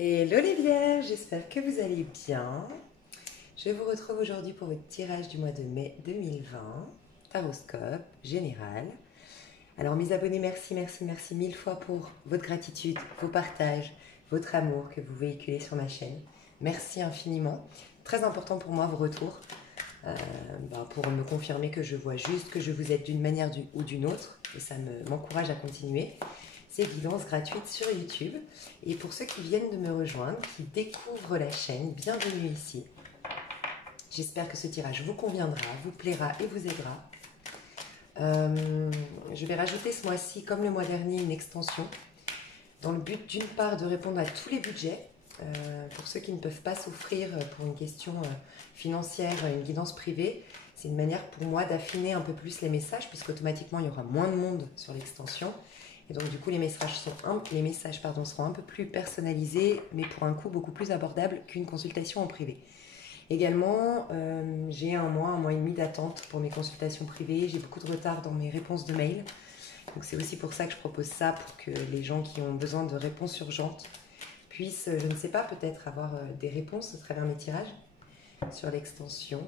Hello les vierges, j'espère que vous allez bien. Je vous retrouve aujourd'hui pour votre tirage du mois de mai 2020, taroscope général. Alors mes abonnés, merci mille fois pour votre gratitude, vos partages, votre amour que vous véhiculez sur ma chaîne. Merci infiniment. Très important pour moi vos retours, pour me confirmer que je vois juste, que je vous aide d'une manière ou d'une autre. Et ça m'encourage à continuer. C'est guidance gratuite sur YouTube. Et pour ceux qui viennent de me rejoindre, qui découvrent la chaîne, bienvenue ici. J'espère que ce tirage vous conviendra, vous plaira et vous aidera. Je vais rajouter ce mois-ci, comme le mois dernier, une extension dans le but d'une part de répondre à tous les budgets. Pour ceux qui ne peuvent pas s'offrir pour une question financière, une guidance privée, c'est une manière pour moi d'affiner un peu plus les messages, puisqu'automatiquement il y aura moins de monde sur l'extension. Et donc du coup les messages seront un peu plus personnalisés, mais pour un coût beaucoup plus abordable qu'une consultation en privé. Également, j'ai un mois et demi d'attente pour mes consultations privées. J'ai beaucoup de retard dans mes réponses de mail. Donc c'est aussi pour ça que je propose ça, pour que les gens qui ont besoin de réponses urgentes puissent, je ne sais pas, peut-être avoir des réponses à travers mes tirages sur l'extension.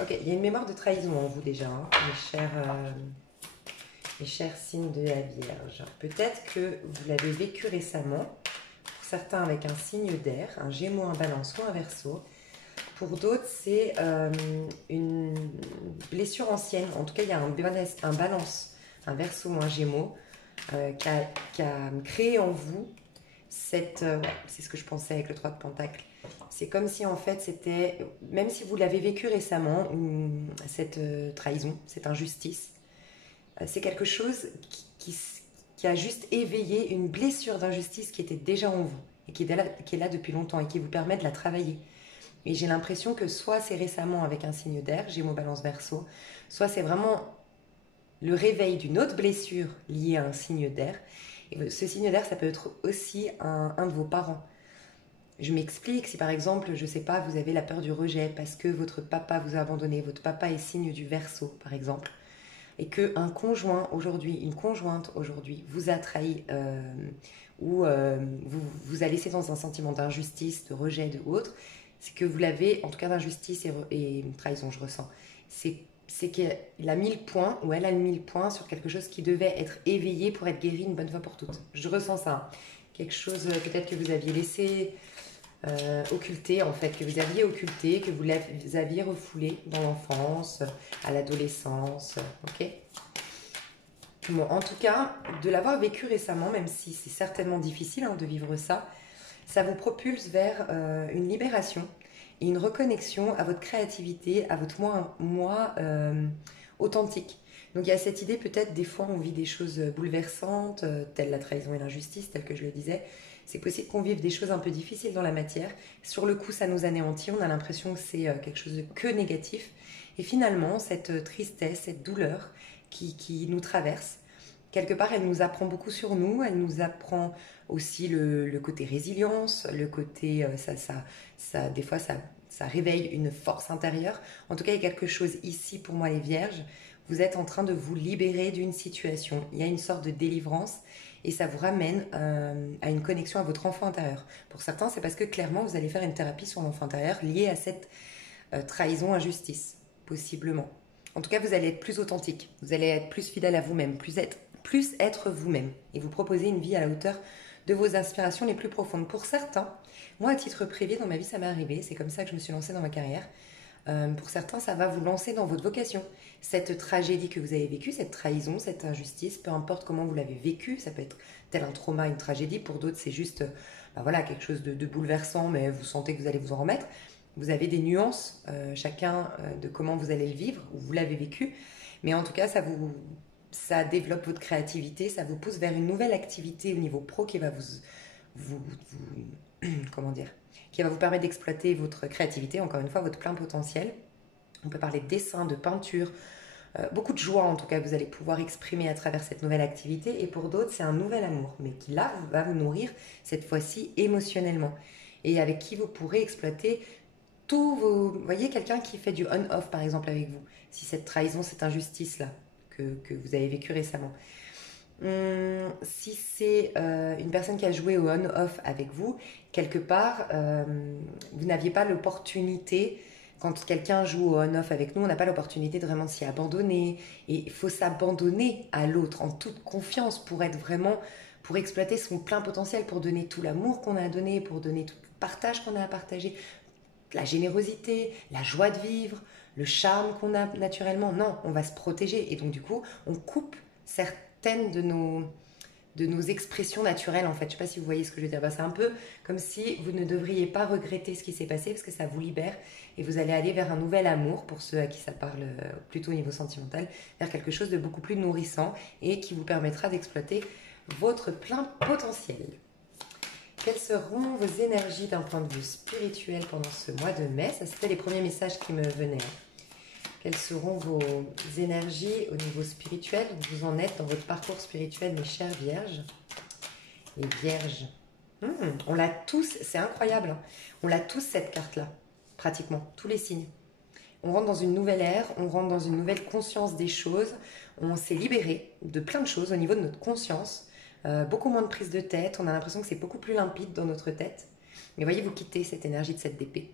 Ok, il y a une mémoire de trahison en vous déjà, hein, mes chers signes de la Vierge. Peut-être que vous l'avez vécu récemment, pour certains avec un signe d'air, un Gémeaux, un Balance ou un Verseau. Pour d'autres, c'est une blessure ancienne. En tout cas, il y a un Balance, un Verseau ou un Gémeaux qui a créé en vous cette... c'est ce que je pensais avec le 3 de Pentacle. C'est comme si en fait c'était, même si vous l'avez vécu récemment, cette trahison, cette injustice, c'est quelque chose qui a juste éveillé une blessure d'injustice qui était déjà en vous et qui est là depuis longtemps et qui vous permet de la travailler. Et j'ai l'impression que soit c'est récemment avec un signe d'air, Gémeaux, Balance, Verseau, soit c'est vraiment le réveil d'une autre blessure liée à un signe d'air. Et ce signe d'air, ça peut être aussi un de vos parents. Je m'explique, si par exemple, je ne sais pas, vous avez la peur du rejet parce que votre papa vous a abandonné, votre papa est signe du Verseau par exemple, et qu'un conjoint aujourd'hui, une conjointe aujourd'hui vous a trahi ou vous a laissé dans un sentiment d'injustice, de rejet, de autre, c'est que vous l'avez, en tout cas d'injustice et trahison, je ressens. C'est qu'il a mis le point, ou elle a mis le point sur quelque chose qui devait être éveillé pour être guéri une bonne fois pour toutes. Je ressens ça. Quelque chose peut-être que vous aviez laissé occulté, en fait, que vous aviez occulté, que vous aviez refoulé dans l'enfance, à l'adolescence, ok? Bon, en tout cas, de l'avoir vécu récemment, même si c'est certainement difficile de vivre ça, ça vous propulse vers une libération et une reconnexion à votre créativité, à votre moi authentique. Donc il y a cette idée, peut-être des fois on vit des choses bouleversantes, telles la trahison et l'injustice, telles que je le disais. C'est possible qu'on vive des choses un peu difficiles dans la matière. Sur le coup, ça nous anéantit, on a l'impression que c'est quelque chose de que négatif. Et finalement, cette tristesse, cette douleur qui nous traverse, quelque part, elle nous apprend beaucoup sur nous, elle nous apprend aussi le côté résilience, le côté, des fois, ça réveille une force intérieure. En tout cas, il y a quelque chose ici, pour moi, les vierges, vous êtes en train de vous libérer d'une situation. Il y a une sorte de délivrance et ça vous ramène à une connexion à votre enfant intérieur. Pour certains, c'est parce que clairement, vous allez faire une thérapie sur l'enfant intérieur liée à cette trahison, injustice, possiblement. En tout cas, vous allez être plus authentique, vous allez être plus fidèle à vous-même, plus être vous-même et vous proposer une vie à la hauteur de vos aspirations les plus profondes. Pour certains, moi à titre privé dans ma vie ça m'est arrivé, c'est comme ça que je me suis lancée dans ma carrière. Pour certains ça va vous lancer dans votre vocation. Cette tragédie que vous avez vécue, cette trahison, cette injustice, peu importe comment vous l'avez vécue, ça peut être tel un trauma, une tragédie, pour d'autres c'est juste voilà, quelque chose de bouleversant mais vous sentez que vous allez vous en remettre. Vous avez des nuances chacun de comment vous allez le vivre ou vous l'avez vécu, mais en tout cas ça développe votre créativité, ça vous pousse vers une nouvelle activité au niveau pro qui va comment dire, qui va vous permettre d'exploiter votre créativité, encore une fois, votre plein potentiel. On peut parler de dessin, de peinture, beaucoup de joie en tout cas que vous allez pouvoir exprimer à travers cette nouvelle activité. Et pour d'autres, c'est un nouvel amour, mais qui là va vous nourrir cette fois-ci émotionnellement et avec qui vous pourrez exploiter tous vos... Vous voyez, quelqu'un qui fait du on-off par exemple avec vous, si cette trahison, cette injustice-là que vous avez vécu récemment. Si c'est une personne qui a joué au on-off avec vous, quelque part, vous n'aviez pas l'opportunité, quand quelqu'un joue au on-off avec nous, on n'a pas l'opportunité de vraiment s'y abandonner. Et il faut s'abandonner à l'autre en toute confiance pour être vraiment, pour exploiter son plein potentiel, pour donner tout l'amour qu'on a à donner, pour donner tout le partage qu'on a à partager, la générosité, la joie de vivre, le charme qu'on a naturellement. Non, on va se protéger. Et donc, du coup, on coupe certaines de nos expressions naturelles, en fait. Je ne sais pas si vous voyez ce que je veux dire. C'est un peu comme si vous ne devriez pas regretter ce qui s'est passé parce que ça vous libère et vous allez aller vers un nouvel amour, pour ceux à qui ça parle plutôt au niveau sentimental, vers quelque chose de beaucoup plus nourrissant et qui vous permettra d'exploiter votre plein potentiel. Quelles seront vos énergies d'un point de vue spirituel pendant ce mois de mai? Ça, c'était les premiers messages qui me venaient. Quelles seront vos énergies au niveau spirituel? Vous en êtes dans votre parcours spirituel, mes chères vierges. Les vierges. On l'a tous, c'est incroyable. Hein. On l'a tous cette carte-là, pratiquement, tous les signes. On rentre dans une nouvelle ère, on rentre dans une nouvelle conscience des choses. On s'est libéré de plein de choses au niveau de notre conscience. Beaucoup moins de prise de tête. On a l'impression que c'est beaucoup plus limpide dans notre tête. Mais voyez, vous quittez cette énergie de cette d'épée.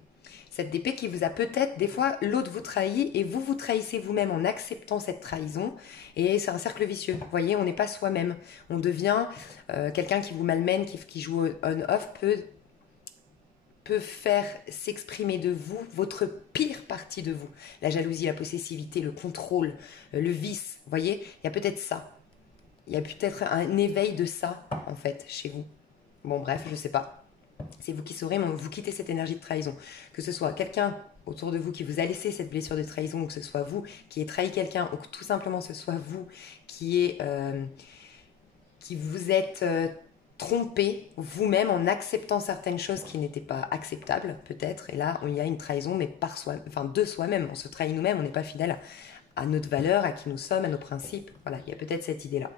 Cette d'épée qui vous a peut-être, des fois, l'autre vous trahit et vous vous trahissez vous-même en acceptant cette trahison. Et c'est un cercle vicieux. Vous voyez, on n'est pas soi-même. On devient quelqu'un qui vous malmène, qui joue on-off, peut faire s'exprimer de vous votre pire partie de vous. La jalousie, la possessivité, le contrôle, le vice. Vous voyez, il y a peut-être ça. Il y a peut-être un éveil de ça, en fait, chez vous. Bon, bref, je ne sais pas. C'est vous qui saurez, mais vous quittez cette énergie de trahison. Que ce soit quelqu'un autour de vous qui vous a laissé cette blessure de trahison, ou que ce soit vous qui ayez trahi quelqu'un, ou que tout simplement ce soit vous qui vous êtes trompé vous-même en acceptant certaines choses qui n'étaient pas acceptables, peut-être. Et là, il y a une trahison, mais de soi-même. On se trahit nous-mêmes, on n'est pas fidèle à notre valeur, à qui nous sommes, à nos principes. Voilà, il y a peut-être cette idée-là.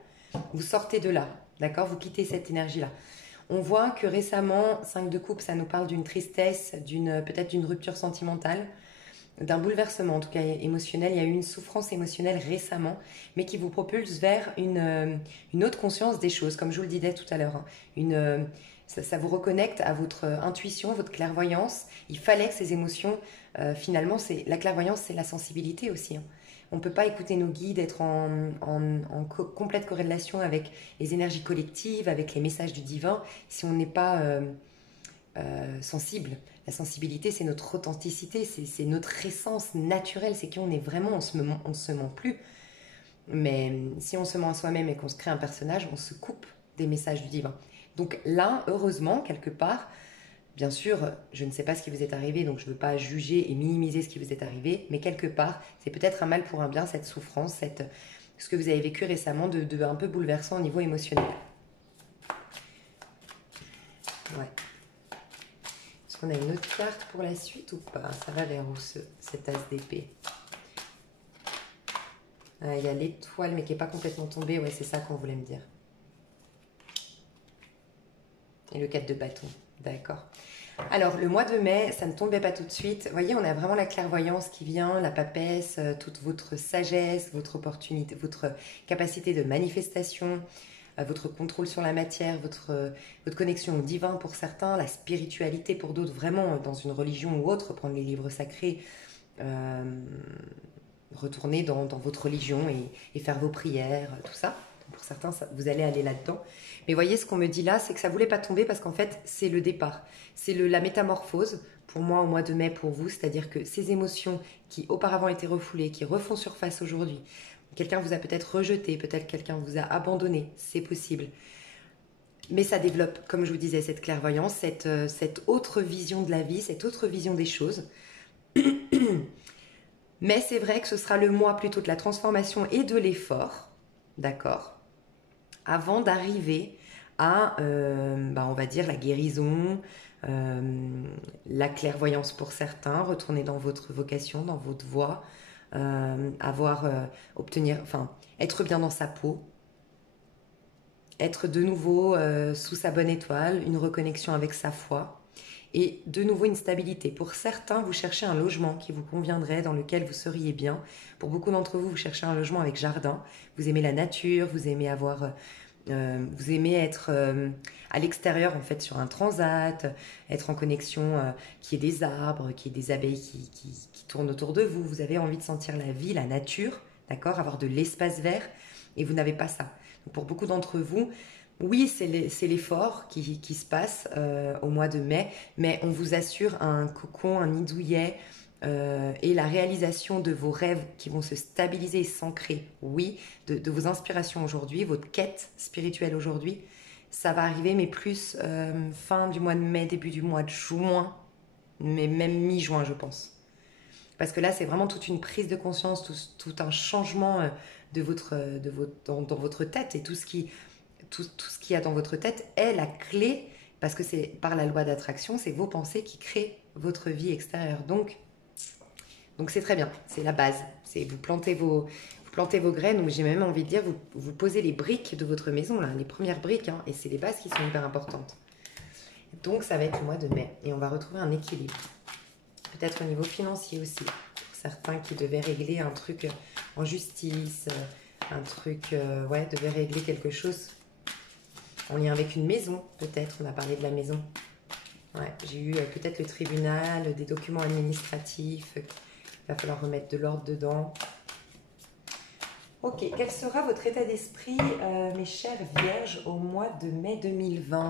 Vous sortez de là, d'accord? Vous quittez cette énergie-là. On voit que récemment, 5 de coupe, ça nous parle d'une tristesse, peut-être d'une rupture sentimentale, d'un bouleversement, en tout cas émotionnel. Il y a eu une souffrance émotionnelle récemment, mais qui vous propulse vers une autre conscience des choses, comme je vous le disais tout à l'heure. Hein. Ça vous reconnecte à votre intuition, votre clairvoyance. Il fallait que ces émotions, finalement, la clairvoyance, c'est la sensibilité aussi. Hein. On ne peut pas écouter nos guides, être en complète corrélation avec les énergies collectives, avec les messages du divin, si on n'est pas sensible. La sensibilité, c'est notre authenticité, c'est notre essence naturelle, c'est qui on est vraiment, on ne se ment plus. Mais si on se ment à soi-même et qu'on se crée un personnage, on se coupe des messages du divin. Donc là, heureusement, quelque part, bien sûr, je ne sais pas ce qui vous est arrivé, donc je ne veux pas juger et minimiser ce qui vous est arrivé, mais quelque part, c'est peut-être un mal pour un bien, cette souffrance, ce que vous avez vécu récemment de un peu bouleversant au niveau émotionnel. Ouais. Est-ce qu'on a une autre carte pour la suite ou pas? Ça va vers où cet as d'épée? Il y a l'étoile, mais qui n'est pas complètement tombée. Ouais, c'est ça qu'on voulait me dire. Et le 4 de bâton. D'accord. Alors, le mois de mai, ça ne tombait pas tout de suite. Vous voyez, on a vraiment la clairvoyance qui vient, la papesse, toute votre sagesse, votre opportunité, votre capacité de manifestation, votre contrôle sur la matière, votre connexion au divin pour certains, la spiritualité pour d'autres, vraiment dans une religion ou autre, prendre les livres sacrés, retourner dans votre religion et faire vos prières, tout ça. Pour certains, vous allez aller là-dedans. Mais voyez, ce qu'on me dit là, c'est que ça ne voulait pas tomber parce qu'en fait, c'est le départ. C'est la métamorphose, pour moi, au mois de mai, pour vous. C'est-à-dire que ces émotions qui auparavant étaient refoulées, qui refont surface aujourd'hui, quelqu'un vous a peut-être rejeté, peut-être quelqu'un vous a abandonné, c'est possible. Mais ça développe, comme je vous disais, cette clairvoyance, cette autre vision de la vie, cette autre vision des choses. Mais c'est vrai que ce sera le mois plutôt de la transformation et de l'effort, d'accord, avant d'arriver à, on va dire, la guérison, la clairvoyance pour certains, retourner dans votre vocation, dans votre voie, être bien dans sa peau, être de nouveau sous sa bonne étoile, une reconnexion avec sa foi. et de nouveau une stabilité. Pour certains, vous cherchez un logement qui vous conviendrait, dans lequel vous seriez bien. Pour beaucoup d'entre vous, vous cherchez un logement avec jardin. Vous aimez la nature, vous aimez vous aimez être à l'extérieur en fait sur un transat, être en connexion, qu'il y ait des arbres, qu'il y ait des abeilles qui tournent autour de vous. Vous avez envie de sentir la vie, la nature, d'accord, avoir de l'espace vert et vous n'avez pas ça. Donc pour beaucoup d'entre vous, oui, c'est l'effort qui se passe au mois de mai, mais on vous assure un cocon, un nid douillet et la réalisation de vos rêves qui vont se stabiliser et s'ancrer, oui, de vos inspirations aujourd'hui, votre quête spirituelle aujourd'hui, ça va arriver, mais plus fin du mois de mai, début du mois de juin, mais même mi-juin, je pense. Parce que là, c'est vraiment toute une prise de conscience, tout un changement dans votre tête et tout ce qu'il y a dans votre tête est la clé, parce que c'est par la loi d'attraction, c'est vos pensées qui créent votre vie extérieure. Donc c'est très bien, c'est la base. C'est vous plantez vos graines, donc j'ai même envie de dire, vous posez les briques de votre maison, là, les premières briques, hein, et c'est les bases qui sont hyper importantes. Donc ça va être le mois de mai, et on va retrouver un équilibre. Peut-être au niveau financier aussi, pour certains qui devaient régler un truc en justice, un truc, ouais, devaient régler quelque chose en lien avec une maison, peut-être, on a parlé de la maison. Ouais, j'ai eu peut-être le tribunal, des documents administratifs, il va falloir remettre de l'ordre dedans. Ok, quel sera votre état d'esprit, mes chères vierges, au mois de mai 2020?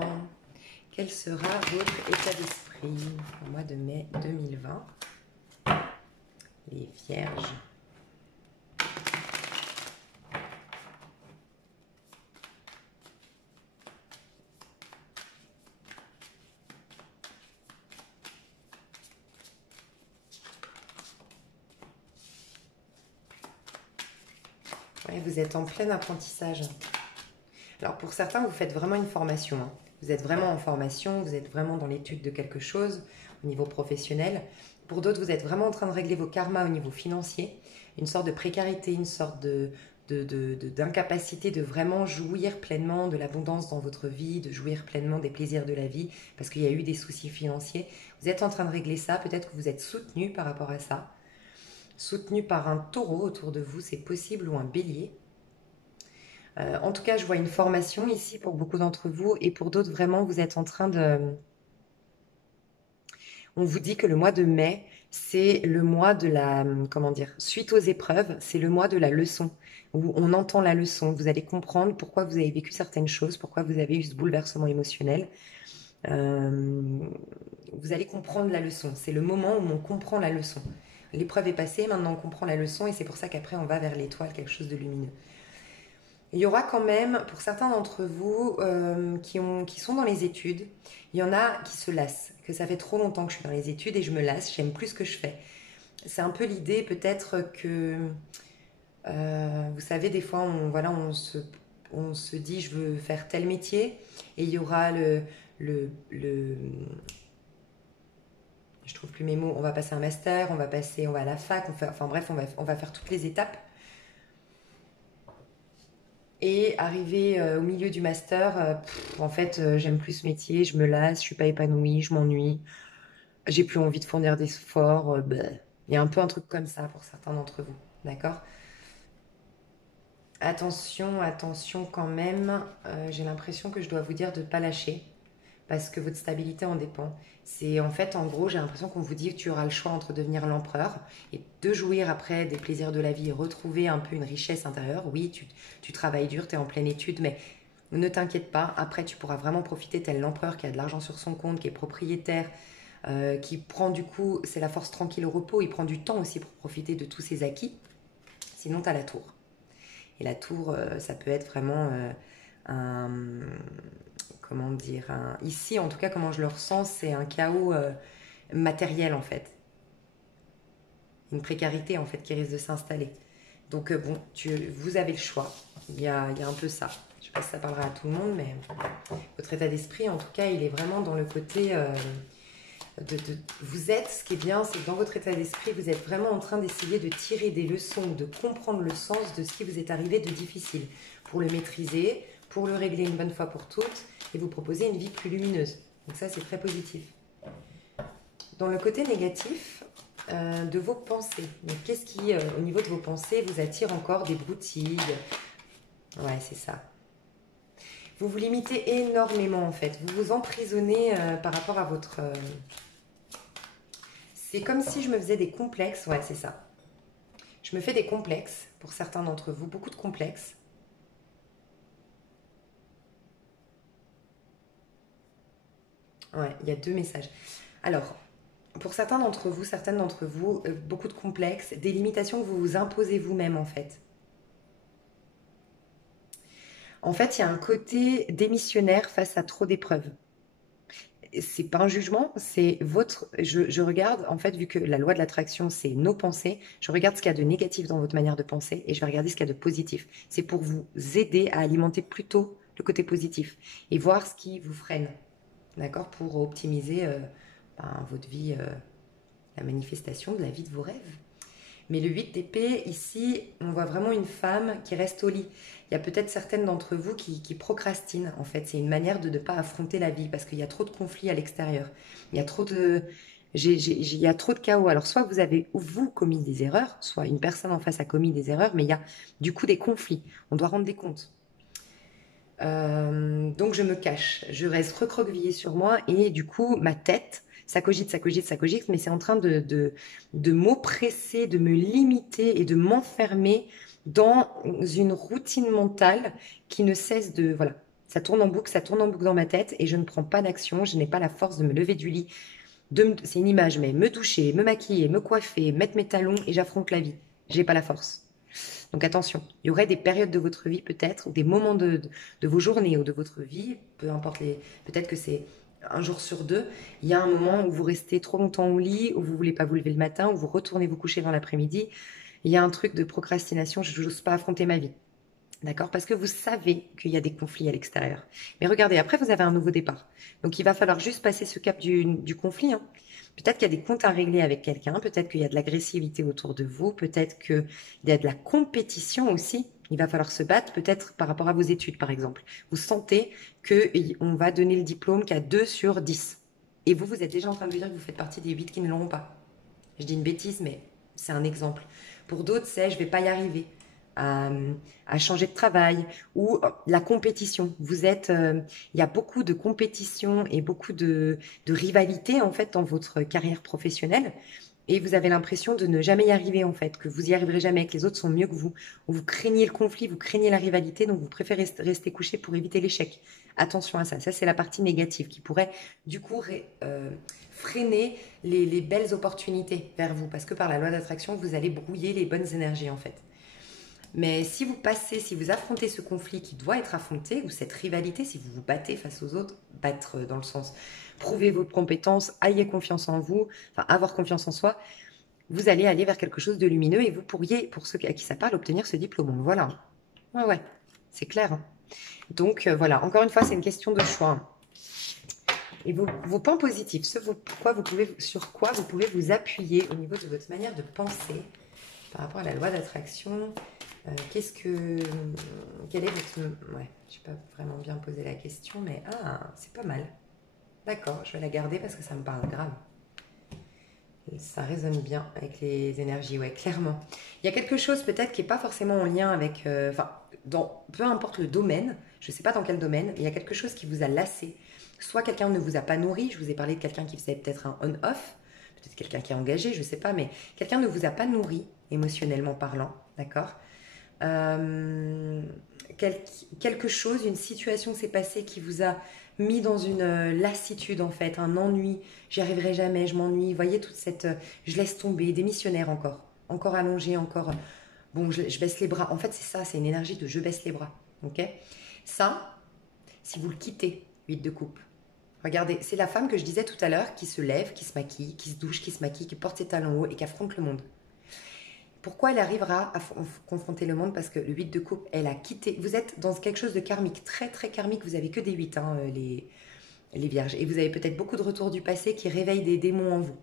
Quel sera votre état d'esprit au mois de mai 2020? Les vierges. Ouais, vous êtes en plein apprentissage. Alors pour certains, vous faites vraiment une formation, hein. Vous êtes vraiment en formation, vous êtes vraiment dans l'étude de quelque chose au niveau professionnel. Pour d'autres, vous êtes vraiment en train de régler vos karmas au niveau financier. Une sorte de précarité, une sorte d'incapacité de vraiment jouir pleinement de l'abondance dans votre vie, de jouir pleinement des plaisirs de la vie, parce qu'il y a eu des soucis financiers. Vous êtes en train de régler ça, peut-être que vous êtes soutenu par rapport à ça. Soutenu par un taureau autour de vous, c'est possible, ou un bélier. En tout cas, je vois une formation ici pour beaucoup d'entre vous, et pour d'autres, vraiment, vous êtes en train de... On vous dit que le mois de mai, c'est le mois de la... Comment dire? Suite aux épreuves, c'est le mois de la leçon, où on entend la leçon. Vous allez comprendre pourquoi vous avez vécu certaines choses, pourquoi vous avez eu ce bouleversement émotionnel. Vous allez comprendre la leçon. C'est le moment où on comprend la leçon. L'épreuve est passée, maintenant on comprend la leçon, et c'est pour ça qu'après on va vers l'étoile, quelque chose de lumineux. Il y aura quand même, pour certains d'entre vous qui sont dans les études, il y en a qui se lassent, que ça fait trop longtemps que je suis dans les études et je me lasse, j'aime plus ce que je fais. C'est un peu l'idée peut-être que, vous savez, des fois, on se dit je veux faire tel métier, et il y aura je trouve plus mes mots, on va passer un master, on va à la fac, enfin bref, on va faire toutes les étapes. Et arrivé au milieu du master, en fait, j'aime plus ce métier, je me lasse, je suis pas épanouie, je m'ennuie, j'ai plus envie de fournir des efforts. Il y a un peu un truc comme ça pour certains d'entre vous, d'accord? Attention, attention quand même, j'ai l'impression que je dois vous dire de ne pas lâcher, parce que votre stabilité en dépend. C'est en fait, en gros, j'ai l'impression qu'on vous dit que tu auras le choix entre devenir l'empereur et de jouir après des plaisirs de la vie et retrouver un peu une richesse intérieure. Oui, tu travailles dur, tu es en pleine étude, mais ne t'inquiète pas, après tu pourras vraiment profiter tel l'empereur qui a de l'argent sur son compte, qui est propriétaire, qui prend du coup, c'est la force tranquille au repos, il prend du temps aussi pour profiter de tous ses acquis. Sinon, tu as la tour. Et la tour, ça peut être vraiment un... Comment dire, ici en tout cas comment je le ressens, c'est un chaos matériel en fait, une précarité en fait qui risque de s'installer. Donc bon, vous avez le choix, il y a un peu ça. Je sais pas si ça parlera à tout le monde, mais votre état d'esprit en tout cas il est vraiment dans le côté vous êtes, ce qui est bien, c'est que dans votre état d'esprit vous êtes vraiment en train d'essayer de tirer des leçons, de comprendre le sens de ce qui vous est arrivé de difficile, pour le maîtriser, pour le régler une bonne fois pour toutes, et vous proposer une vie plus lumineuse. Donc ça, c'est très positif. dans le côté négatif de vos pensées. Donc, qu'est-ce qui, au niveau de vos pensées, vous attire encore des broutilles? Ouais, c'est ça. Vous vous limitez énormément, en fait. Vous vous emprisonnez par rapport à votre... C'est comme si je me faisais des complexes. Ouais, c'est ça. Je me fais des complexes, pour certains d'entre vous. Beaucoup de complexes. Ouais, il y a 2 messages. Alors, pour certains d'entre vous, certaines d'entre vous, beaucoup de complexes, des limitations que vous vous imposez vous-même, en fait. En fait, il y a un côté démissionnaire face à trop d'épreuves. C'est pas un jugement, c'est votre. Je regarde, en fait, vu que la loi de l'attraction, c'est nos pensées, je regarde ce qu'il y a de négatif dans votre manière de penser et je vais regarder ce qu'il y a de positif. C'est pour vous aider à alimenter plutôt le côté positif et voir ce qui vous freine, d'accord, pour optimiser votre vie, la manifestation de la vie de vos rêves. Mais le 8 d'épée, ici, on voit vraiment une femme qui reste au lit. Il y a peut-être certaines d'entre vous qui procrastinent, en fait. C'est une manière de ne pas affronter la vie parce qu'il y a trop de conflits à l'extérieur. Il y a trop de... il y a trop de chaos. Alors, soit vous avez, vous, commis des erreurs, soit une personne en face a commis des erreurs, mais il y a du coup des conflits. On doit rendre des comptes. Donc, je me cache. Je reste recroquevillée sur moi et du coup, ma tête... Ça cogite, ça cogite, ça cogite, mais c'est en train de m'oppresser, de me limiter et de m'enfermer dans une routine mentale qui ne cesse de... Voilà, ça tourne en boucle dans ma tête et je ne prends pas d'action, je n'ai pas la force de me lever du lit. C'est une image, mais me toucher, me maquiller, me coiffer, mettre mes talons et j'affronte la vie. J'ai pas la force. Donc attention, il y aurait des périodes de votre vie peut-être, ou des moments de vos journées ou de votre vie, peu importe les... Peut-être que c'est un jour sur 2, il y a un moment où vous restez trop longtemps au lit, où vous voulez pas vous lever le matin, où vous retournez vous coucher dans l'après-midi. Il y a un truc de procrastination, je n'ose pas affronter ma vie. D'accord? Parce que vous savez qu'il y a des conflits à l'extérieur. Mais regardez, après, vous avez un nouveau départ. Donc, il va falloir juste passer ce cap du conflit, hein. Peut-être qu'il y a des comptes à régler avec quelqu'un, peut-être qu'il y a de l'agressivité autour de vous, peut-être qu'il y a de la compétition aussi. Il va falloir se battre, peut-être par rapport à vos études, par exemple. Vous sentez qu'on va donner le diplôme qu'à 2 sur 10. Et vous, vous êtes déjà en train de vous dire que vous faites partie des 8 qui ne l'auront pas. Je dis une bêtise, mais c'est un exemple. Pour d'autres, c'est je ne vais pas y arriver à, à changer de travail ou la compétition. Il y a beaucoup de compétition et beaucoup de rivalité en fait dans votre carrière professionnelle et vous avez l'impression de ne jamais y arriver en fait, que vous y arriverez jamais, que les autres sont mieux que vous. Vous craignez le conflit, vous craignez la rivalité, donc vous préférez rester couché pour éviter l'échec. Attention à ça. Ça, c'est la partie négative qui pourrait du coup freiner les belles opportunités vers vous parce que par la loi d'attraction, vous allez brouiller les bonnes énergies en fait. Mais si vous passez, si vous affrontez ce conflit qui doit être affronté, ou cette rivalité, si vous vous battez face aux autres, battre dans le sens prouver votre compétence, ayez confiance en vous, enfin avoir confiance en soi, vous allez aller vers quelque chose de lumineux et vous pourriez, pour ceux à qui ça parle, obtenir ce diplôme. Voilà. Ouais, ouais, c'est clair, hein. Donc voilà, encore une fois, c'est une question de choix. Et vos points positifs, sur quoi vous pouvez vous appuyer au niveau de votre manière de penser par rapport à la loi d'attraction. Quel est votre... Ouais, je n'ai pas vraiment bien posé la question, mais c'est pas mal. D'accord, je vais la garder parce que ça me parle grave. Ça résonne bien avec les énergies, ouais, clairement. Il y a quelque chose peut-être qui n'est pas forcément en lien avec... peu importe le domaine, je ne sais pas dans quel domaine, mais il y a quelque chose qui vous a lassé. Soit quelqu'un ne vous a pas nourri, je vous ai parlé de quelqu'un qui faisait peut-être un on-off, peut-être quelqu'un qui est engagé, je ne sais pas, mais quelqu'un ne vous a pas nourri, émotionnellement parlant, d'accord? Quelque chose, une situation s'est passée qui vous a mis dans une lassitude en fait, un ennui, j'y arriverai jamais, je m'ennuie, vous voyez toute cette, je laisse tomber, démissionnaire encore allongé, encore, bon je baisse les bras, en fait c'est ça, c'est une énergie de je baisse les bras, ok? Ça, si vous le quittez, 8 de coupe, regardez, c'est la femme que je disais tout à l'heure qui se lève, qui se maquille, qui se douche, qui se maquille, qui porte ses talons hauts et qui affronte le monde. Pourquoi elle arrivera à confronter le monde? Parce que le 8 de coupe, elle a quitté. Vous êtes dans quelque chose de karmique, très très karmique. Vous avez que des 8, hein, les vierges. Et vous avez peut-être beaucoup de retours du passé qui réveillent des démons en vous.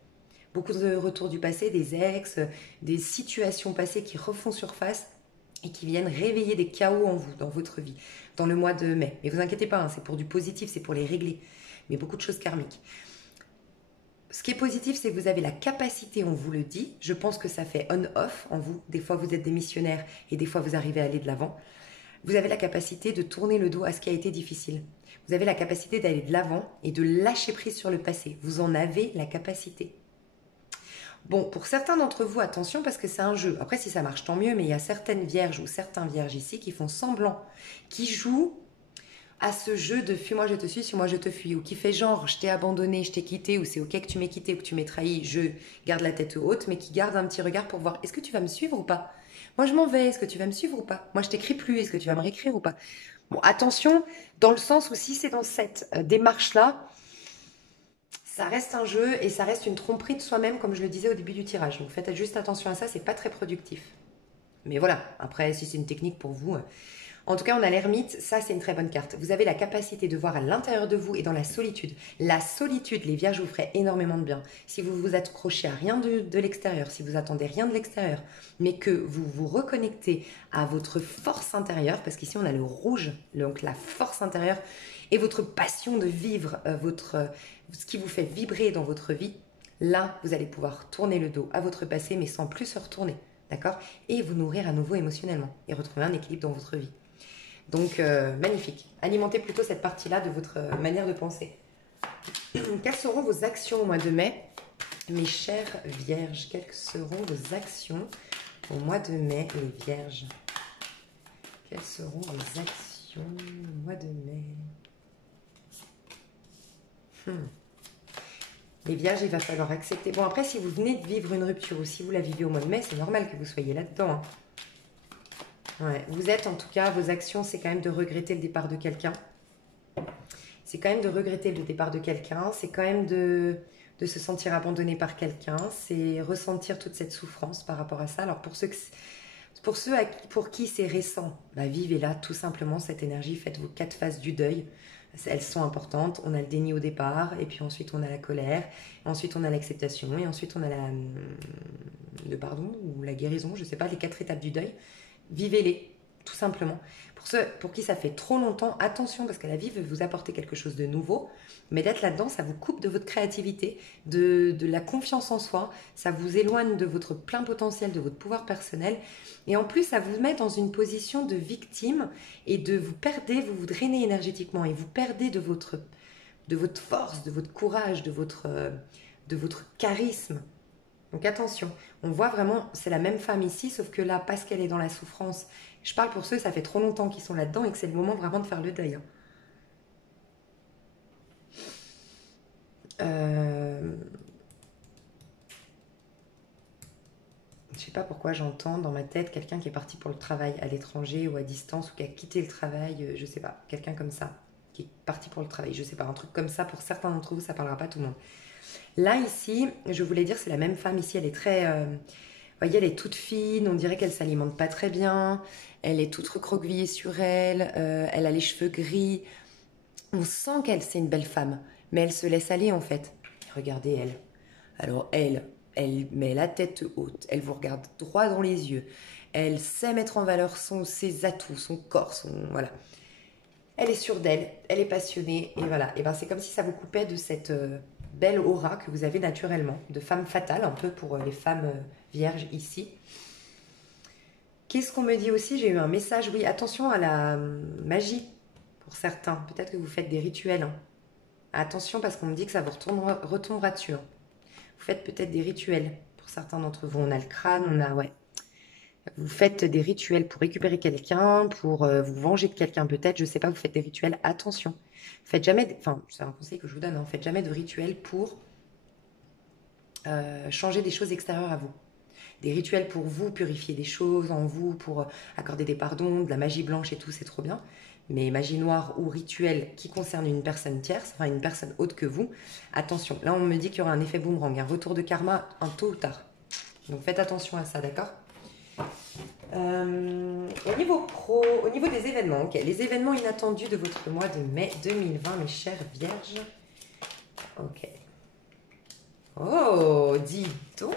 Beaucoup de retours du passé, des ex, des situations passées qui refont surface et qui viennent réveiller des chaos en vous, dans votre vie, dans le mois de mai. Mais vous inquiétez pas, hein, c'est pour du positif, c'est pour les régler. Mais beaucoup de choses karmiques. ce qui est positif, c'est que vous avez la capacité, on vous le dit. Je pense que ça fait on-off en vous. Des fois, vous êtes des missionnaires et des fois, vous arrivez à aller de l'avant. Vous avez la capacité de tourner le dos à ce qui a été difficile. Vous avez la capacité d'aller de l'avant et de lâcher prise sur le passé. Vous en avez la capacité. Bon, pour certains d'entre vous, attention parce que c'est un jeu. Après, si ça marche, tant mieux, mais il y a certaines vierges ou certains vierges ici qui font semblant, qui jouent à ce jeu de fuis-moi, je te suis, suis-moi, je te fuis, ou qui fait genre, je t'ai abandonné, je t'ai quitté, ou c'est ok que tu m'aies quitté ou que tu m'aies trahi, je garde la tête haute, mais qui garde un petit regard pour voir, est-ce que tu vas me suivre ou pas? Moi, je m'en vais, est-ce que tu vas me suivre ou pas? Moi, je t'écris plus, est-ce que tu vas me réécrire ou pas? Bon, attention, dans le sens où si c'est dans cette démarche-là, ça reste un jeu et ça reste une tromperie de soi-même, comme je le disais au début du tirage. Donc faites juste attention à ça, c'est pas très productif. Mais voilà, après, si c'est une technique pour vous. En tout cas, on a l'ermite, ça c'est une très bonne carte. Vous avez la capacité de voir à l'intérieur de vous et dans la solitude. La solitude, les vierges, vous ferait énormément de bien. Si vous vous accrochez à rien de l'extérieur, si vous attendez rien de l'extérieur, mais que vous vous reconnectez à votre force intérieure, parce qu'ici on a le rouge, donc la force intérieure, et votre passion de vivre, ce qui vous fait vibrer dans votre vie, là, vous allez pouvoir tourner le dos à votre passé, mais sans plus se retourner, d'accord? Et vous nourrir à nouveau émotionnellement, et retrouver un équilibre dans votre vie. Donc, magnifique. Alimentez plutôt cette partie-là de votre manière de penser. Quelles seront vos actions au mois de mai, mes chères vierges? Quelles seront vos actions au mois de mai, les vierges? Quelles seront vos actions au mois de mai? Les vierges, il va falloir accepter. Bon, après, si vous venez de vivre une rupture ou si vous la vivez au mois de mai, c'est normal que vous soyez là-dedans. Hein. Ouais, vous êtes, en tout cas, vos actions, c'est quand même de regretter le départ de quelqu'un. C'est quand même de regretter le départ de quelqu'un. C'est quand même de se sentir abandonné par quelqu'un. C'est ressentir toute cette souffrance par rapport à ça. Alors, pour ceux pour qui c'est récent, bah, vivez là, tout simplement, cette énergie. Faites vos 4 phases du deuil. Elles sont importantes. On a le déni au départ, et puis ensuite on a la colère, ensuite on a l'acceptation, et ensuite on a le pardon ou la guérison, je ne sais pas, les 4 étapes du deuil. Vivez-les, tout simplement. Pour ceux pour qui ça fait trop longtemps, attention, parce que la vie veut vous apporter quelque chose de nouveau, mais d'être là-dedans, ça vous coupe de votre créativité, de la confiance en soi, ça vous éloigne de votre plein potentiel, de votre pouvoir personnel, et en plus, ça vous met dans une position de victime, et vous perdez, vous vous drainez énergétiquement, et vous perdez de votre force, de votre courage, de votre charisme. Donc attention, on voit vraiment, c'est la même femme ici, sauf que là, parce qu'elle est dans la souffrance, je parle pour ceux, ça fait trop longtemps qu'ils sont là-dedans et que c'est le moment vraiment de faire le deuil. Je sais pas pourquoi j'entends dans ma tête quelqu'un qui est parti pour le travail à l'étranger ou à distance ou qui a quitté le travail, je sais pas, quelqu'un comme ça, qui est parti pour le travail, je sais pas, un truc comme ça, pour certains d'entre vous, ça parlera pas à tout le monde. Là, ici, je voulais dire, c'est la même femme ici, elle est très... vous voyez, elle est toute fine, on dirait qu'elle s'alimente pas très bien, elle est toute recroquevillée sur elle, elle a les cheveux gris. On sent qu'elle, c'est une belle femme, mais elle se laisse aller en fait. Regardez elle. Alors elle met la tête haute, elle vous regarde droit dans les yeux, elle sait mettre en valeur ses atouts, son corps, voilà. Elle est sûre d'elle, elle est passionnée, et voilà. Et ben c'est comme si ça vous coupait de cette belle aura que vous avez naturellement, de femme fatale, un peu pour les femmes vierges ici. Qu'est-ce qu'on me dit aussi? J'ai eu un message, oui, attention à la magie pour certains. Peut-être que vous faites des rituels. Hein. Attention parce qu'on me dit que ça vous retombera dessus. Hein. Vous faites peut-être des rituels pour certains d'entre vous. On a le crâne, on a, ouais. Vous faites des rituels pour récupérer quelqu'un, pour vous venger de quelqu'un peut-être, je sais pas, vous faites des rituels, attention. Faites jamais, enfin, c'est un conseil que je vous donne, hein, faites jamais de rituels pour changer des choses extérieures à vous. Des rituels pour vous, purifier des choses en vous, pour accorder des pardons, de la magie blanche et tout, c'est trop bien. Mais magie noire ou rituel qui concerne une personne tierce, enfin une personne autre que vous, attention. Là, on me dit qu'il y aura un effet boomerang, un retour de karma, un tôt ou tard. Donc faites attention à ça, d'accord? Au niveau pro, au niveau des événements, ok, les événements inattendus de votre mois de mai 2020, mes chères vierges. Ok. Oh, dis donc.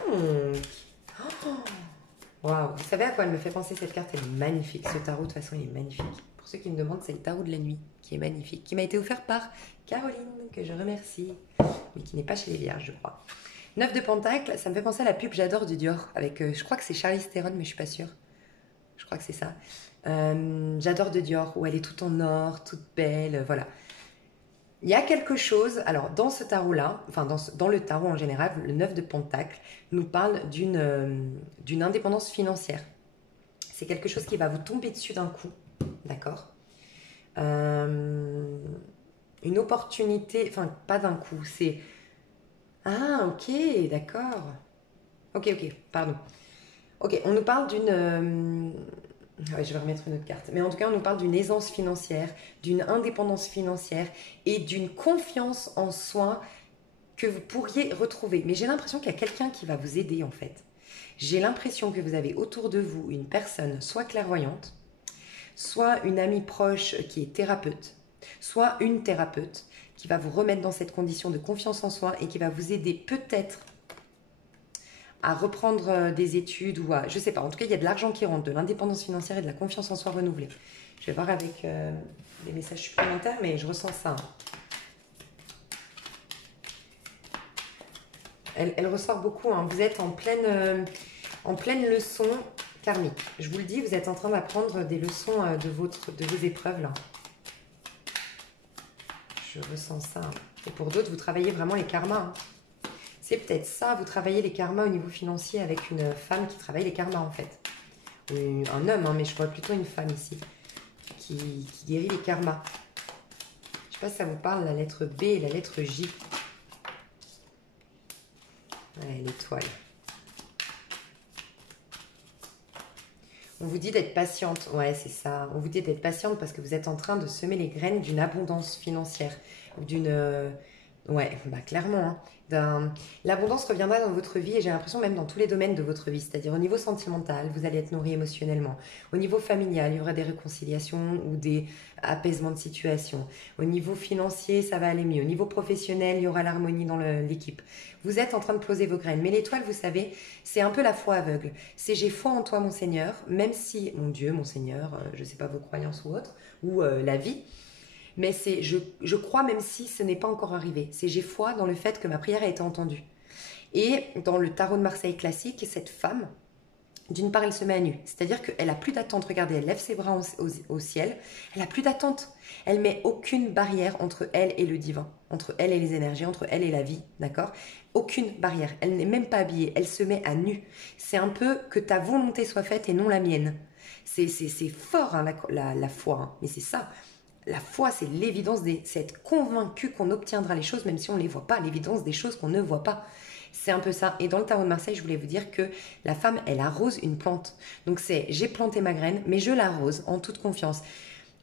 Waouh, vous savez à quoi elle me fait penser cette carte? Elle est magnifique. Ce tarot, de toute façon, il est magnifique. Pour ceux qui me demandent, c'est le tarot de la nuit, qui est magnifique, qui m'a été offert par Caroline, que je remercie, mais qui n'est pas chez les Vierges, je crois. 9 de Pentacle, ça me fait penser à la pub J'adore de Dior, avec, je crois que c'est Charlize Theron, mais je suis pas sûre. Je crois que c'est ça. J'adore de Dior, où elle est toute en or, toute belle, voilà. Il y a quelque chose, alors dans ce tarot-là, enfin dans le tarot en général, le 9 de Pentacle nous parle d'une indépendance financière. C'est quelque chose qui va vous tomber dessus d'un coup, d'accord? Une opportunité, enfin pas d'un coup, c'est... Ah, ok, d'accord. Ok, pardon. Ok, on nous parle d'une... Ouais, je vais remettre une autre carte. Mais en tout cas, on nous parle d'une aisance financière, d'une indépendance financière et d'une confiance en soi que vous pourriez retrouver. Mais j'ai l'impression qu'il y a quelqu'un qui va vous aider en fait. J'ai l'impression que vous avez autour de vous une personne soit clairvoyante, soit une amie proche qui est thérapeute, soit une thérapeute qui va vous remettre dans cette condition de confiance en soi et qui va vous aider peut-être à reprendre des études ou à... Je sais pas, en tout cas, il y a de l'argent qui rentre, de l'indépendance financière et de la confiance en soi renouvelée. Je vais voir avec des messages supplémentaires, mais je ressens ça. Elle ressort beaucoup. Hein. Vous êtes en pleine leçon karmique. Je vous le dis, vous êtes en train d'apprendre des leçons de vos épreuves, là. Je ressens ça. Hein. Et pour d'autres, vous travaillez vraiment les karmas. Hein. C'est peut-être ça, vous travaillez les karmas au niveau financier avec une femme qui travaille les karmas en fait. Ou un homme, hein, mais je vois plutôt une femme ici qui guérit les karmas. Je ne sais pas si ça vous parle, la lettre B et la lettre J. Ouais, l'étoile. On vous dit d'être patiente. Ouais, c'est ça. On vous dit d'être patiente parce que vous êtes en train de semer les graines d'une abondance financière. Ou d'une... Ouais, bah clairement. Hein. L'abondance reviendra dans votre vie et j'ai l'impression même dans tous les domaines de votre vie. C'est-à-dire au niveau sentimental, vous allez être nourri émotionnellement. Au niveau familial, il y aura des réconciliations ou des apaisements de situation. Au niveau financier, ça va aller mieux. Au niveau professionnel, il y aura l'harmonie dans l'équipe. Vous êtes en train de poser vos graines. Mais l'étoile, vous savez, c'est un peu la foi aveugle. C'est j'ai foi en toi, mon Seigneur, même si, mon Dieu, mon Seigneur, je ne sais pas vos croyances ou autres, ou la vie. Mais c'est je crois même si ce n'est pas encore arrivé. C'est j'ai foi dans le fait que ma prière a été entendue. Et dans le tarot de Marseille classique, cette femme, d'une part, elle se met à nu. C'est-à-dire qu'elle n'a plus d'attente. Regardez, elle lève ses bras au ciel. Elle n'a plus d'attente. Elle met aucune barrière entre elle et le divin, entre elle et les énergies, entre elle et la vie, d'accord? Aucune barrière. Elle n'est même pas habillée. Elle se met à nu. C'est un peu que ta volonté soit faite et non la mienne. C'est fort, hein, la foi. Hein. Mais c'est ça. La foi, c'est l'évidence c'est être convaincu qu'on obtiendra les choses, même si on ne les voit pas, l'évidence des choses qu'on ne voit pas. C'est un peu ça. Et dans le tarot de Marseille, je voulais vous dire que la femme, elle arrose une plante. Donc c'est, j'ai planté ma graine, mais je l'arrose en toute confiance.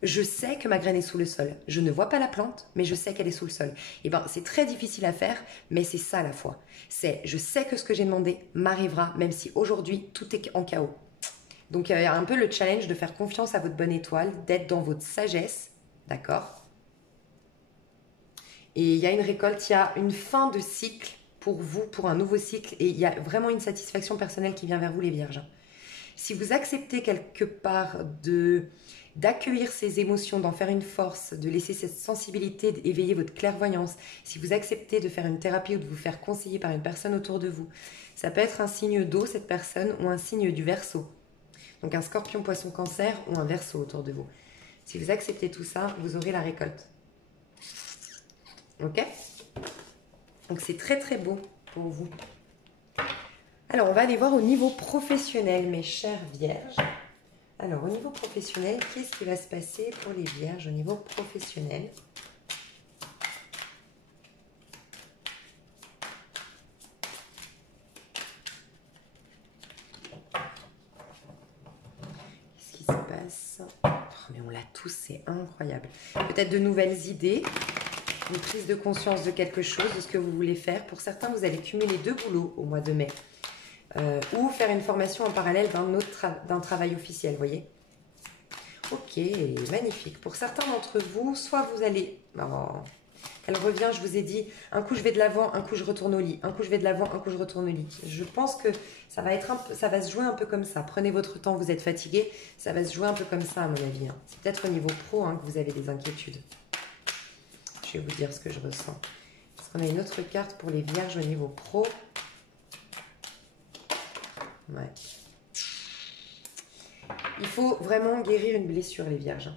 Je sais que ma graine est sous le sol. Je ne vois pas la plante, mais je sais qu'elle est sous le sol. Et ben, c'est très difficile à faire, mais c'est ça la foi. C'est, je sais que ce que j'ai demandé m'arrivera, même si aujourd'hui, tout est en chaos. Donc il y a un peu le challenge de faire confiance à votre bonne étoile, d'être dans votre sagesse. D'accord? Et il y a une récolte, il y a une fin de cycle pour vous, pour un nouveau cycle. Et il y a vraiment une satisfaction personnelle qui vient vers vous, les vierges. Si vous acceptez quelque part d'accueillir ces émotions, d'en faire une force, de laisser cette sensibilité, d'éveiller votre clairvoyance, si vous acceptez de faire une thérapie ou de vous faire conseiller par une personne autour de vous, ça peut être un signe d'eau, cette personne, ou un signe du Verseau. Donc un scorpion, poisson, cancer ou un Verseau autour de vous. Si vous acceptez tout ça, vous aurez la récolte. Ok? Donc c'est très très beau pour vous. Alors on va aller voir au niveau professionnel, mes chères vierges. Alors au niveau professionnel, qu'est-ce qui va se passer pour les vierges au niveau professionnel? Qu'est-ce qui se passe? Mais on l'a tous, c'est incroyable. Peut-être de nouvelles idées, une prise de conscience de quelque chose, de ce que vous voulez faire. Pour certains, vous allez cumuler 2 boulots au mois de mai. Ou faire une formation en parallèle d'un travail officiel, vous voyez. Ok, magnifique. Pour certains d'entre vous, soit vous allez... Oh, Elle revient, je vous ai dit, un coup je vais de l'avant, un coup je retourne au lit. Un coup je vais de l'avant, un coup je retourne au lit. Je pense que ça va être ça va se jouer un peu comme ça. Prenez votre temps, vous êtes fatigué. Ça va se jouer un peu comme ça à mon avis. Hein. C'est peut-être au niveau pro hein, que vous avez des inquiétudes. Je vais vous dire ce que je ressens. Est-ce qu'on a une autre carte pour les vierges au niveau pro? Ouais. Il faut vraiment guérir une blessure, les vierges.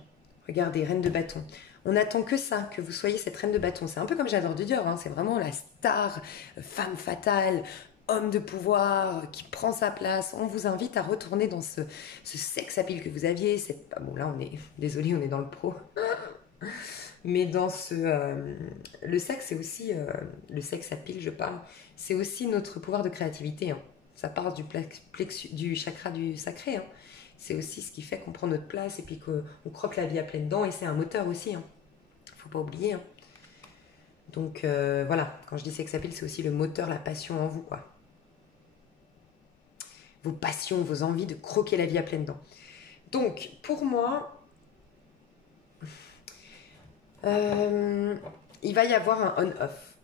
Regardez, reine de bâton. On n'attend que ça, que vous soyez cette reine de bâton. C'est un peu comme J'adore de Dior, hein. C'est vraiment la star, femme fatale, homme de pouvoir, qui prend sa place. On vous invite à retourner dans ce sex appeal que vous aviez. Bon, là, on est, désolé, on est dans le pro. Mais dans le sexe, c'est aussi, le sex appeal, je parle, c'est aussi notre pouvoir de créativité. Hein. Ça part du chakra du sacré. Hein. C'est aussi ce qui fait qu'on prend notre place et puis qu'on croque la vie à pleines dents. Et c'est un moteur aussi. Hein. Faut pas oublier. Hein. Donc voilà, quand je dis sex appeal, c'est aussi le moteur, la passion en vous, quoi. Vos passions, vos envies de croquer la vie à pleines dents. Donc, pour moi, il va y avoir un on-off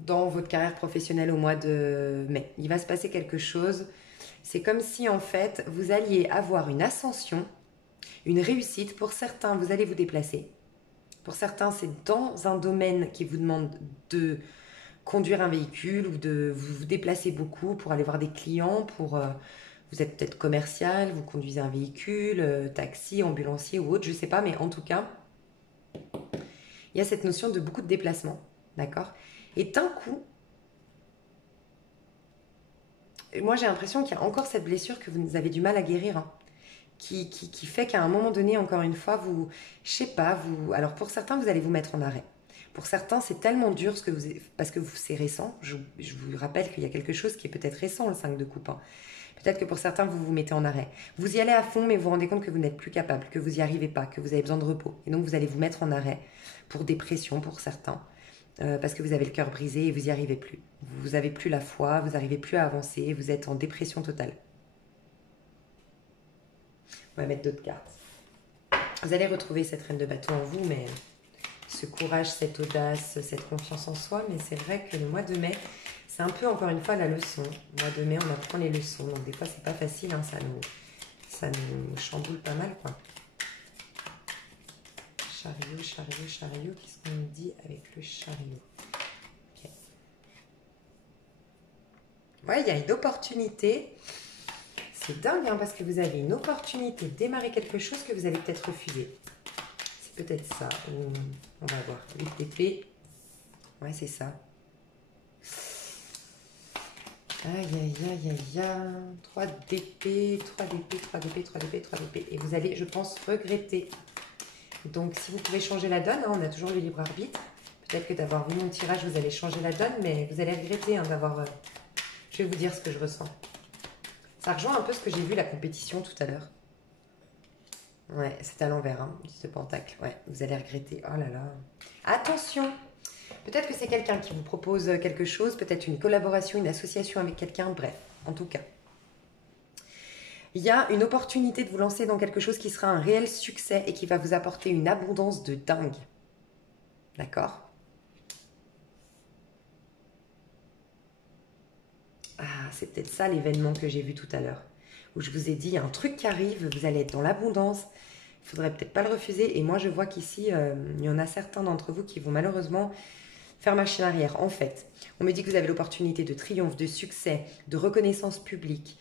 dans votre carrière professionnelle au mois de mai. Il va se passer quelque chose. C'est comme si, en fait, vous alliez avoir une ascension, une réussite. Pour certains, vous allez vous déplacer. Pour certains, c'est dans un domaine qui vous demande de conduire un véhicule ou de vous déplacer beaucoup pour aller voir des clients. Vous êtes peut-être commercial, vous conduisez un véhicule, taxi, ambulancier ou autre, je ne sais pas. Mais en tout cas, il y a cette notion de beaucoup de déplacement. D'accord? Et d'un coup, moi j'ai l'impression qu'il y a encore cette blessure que vous avez du mal à guérir. Hein. Qui fait qu'à un moment donné, encore une fois, je sais pas, alors pour certains, vous allez vous mettre en arrêt. Pour certains, c'est tellement dur parce que c'est récent. Je vous rappelle qu'il y a quelque chose qui est peut-être récent, le 5 de coupe. Hein. Peut-être que pour certains, vous vous mettez en arrêt. Vous y allez à fond, mais vous vous rendez compte que vous n'êtes plus capable, que vous n'y arrivez pas, que vous avez besoin de repos. Et donc, vous allez vous mettre en arrêt pour dépression, pour certains, parce que vous avez le cœur brisé et vous n'y arrivez plus. Vous n'avez plus la foi, vous n'arrivez plus à avancer, vous êtes en dépression totale. On va mettre d'autres cartes. Vous allez retrouver cette reine de bâton en vous, mais ce courage, cette audace, cette confiance en soi. Mais c'est vrai que le mois de mai, c'est un peu encore une fois la leçon. Le mois de mai, on apprend les leçons. Donc des fois, c'est pas facile. Hein, ça nous chamboule pas mal, quoi. Chariot, chariot, chariot. Qu'est-ce qu'on nous dit avec le chariot? Okay. Ouais, il y a une opportunité. C'est dingue, hein, parce que vous avez une opportunité de démarrer quelque chose que vous allez peut-être refuser. C'est peut-être ça. On va voir. 8 d'épée. Ouais, c'est ça. Aïe, aïe, aïe, aïe, aïe. 3 d'épée, 3 d'épée, 3 d'épée, 3 d'épée, 3 d'épée. Et vous allez, je pense, regretter. Donc, si vous pouvez changer la donne, hein, on a toujours le libre arbitre. Peut-être que d'avoir vu mon tirage, vous allez changer la donne, mais vous allez regretter hein, d'avoir... Je vais vous dire ce que je ressens. Ça rejoint un peu ce que j'ai vu la compétition tout à l'heure. Ouais, c'est à l'envers, hein, ce pentacle. Ouais, vous allez regretter. Oh là là. Attention! Peut-être que c'est quelqu'un qui vous propose quelque chose, peut-être une collaboration, une association avec quelqu'un, bref, en tout cas. Il y a une opportunité de vous lancer dans quelque chose qui sera un réel succès et qui va vous apporter une abondance de dingue. D'accord? Ah, c'est peut-être ça l'événement que j'ai vu tout à l'heure. Où je vous ai dit, il y a un truc qui arrive, vous allez être dans l'abondance. Il ne faudrait peut-être pas le refuser. Et moi, je vois qu'ici, il y en a certains d'entre vous qui vont malheureusement faire machine arrière. En fait, on me dit que vous avez l'opportunité de triomphe, de succès, de reconnaissance publique,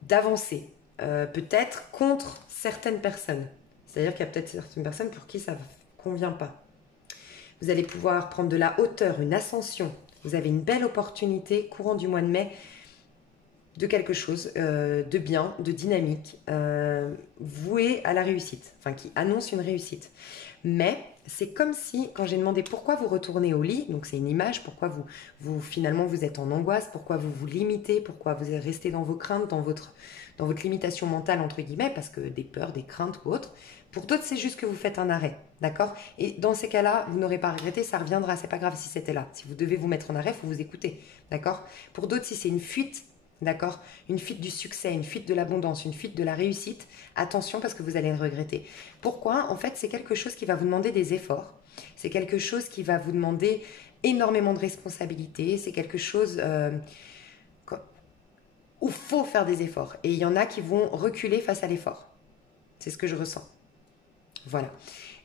d'avancer. Peut-être contre certaines personnes. C'est-à-dire qu'il y a peut-être certaines personnes pour qui ça ne convient pas. Vous allez pouvoir prendre de la hauteur, une ascension. Vous avez une belle opportunité courant du mois de mai de quelque chose de bien, de dynamique, voué à la réussite, enfin qui annonce une réussite. Mais c'est comme si, quand j'ai demandé pourquoi vous retournez au lit, donc c'est une image, pourquoi finalement vous êtes en angoisse, pourquoi vous vous limitez, pourquoi vous restez dans vos craintes, dans votre limitation mentale, entre guillemets, parce que des peurs, des craintes ou autres. Pour d'autres, c'est juste que vous faites un arrêt, d'accord? Et dans ces cas-là, vous n'aurez pas à regretter, ça reviendra, c'est pas grave si c'était là. Si vous devez vous mettre en arrêt, il faut vous écouter, d'accord? Pour d'autres, si c'est une fuite, D'accord? Une fuite du succès, une fuite de l'abondance, une fuite de la réussite. Attention parce que vous allez le regretter. Pourquoi? En fait, c'est quelque chose qui va vous demander des efforts. C'est quelque chose qui va vous demander énormément de responsabilités. C'est quelque chose où il faut faire des efforts. Et il y en a qui vont reculer face à l'effort. C'est ce que je ressens. Voilà.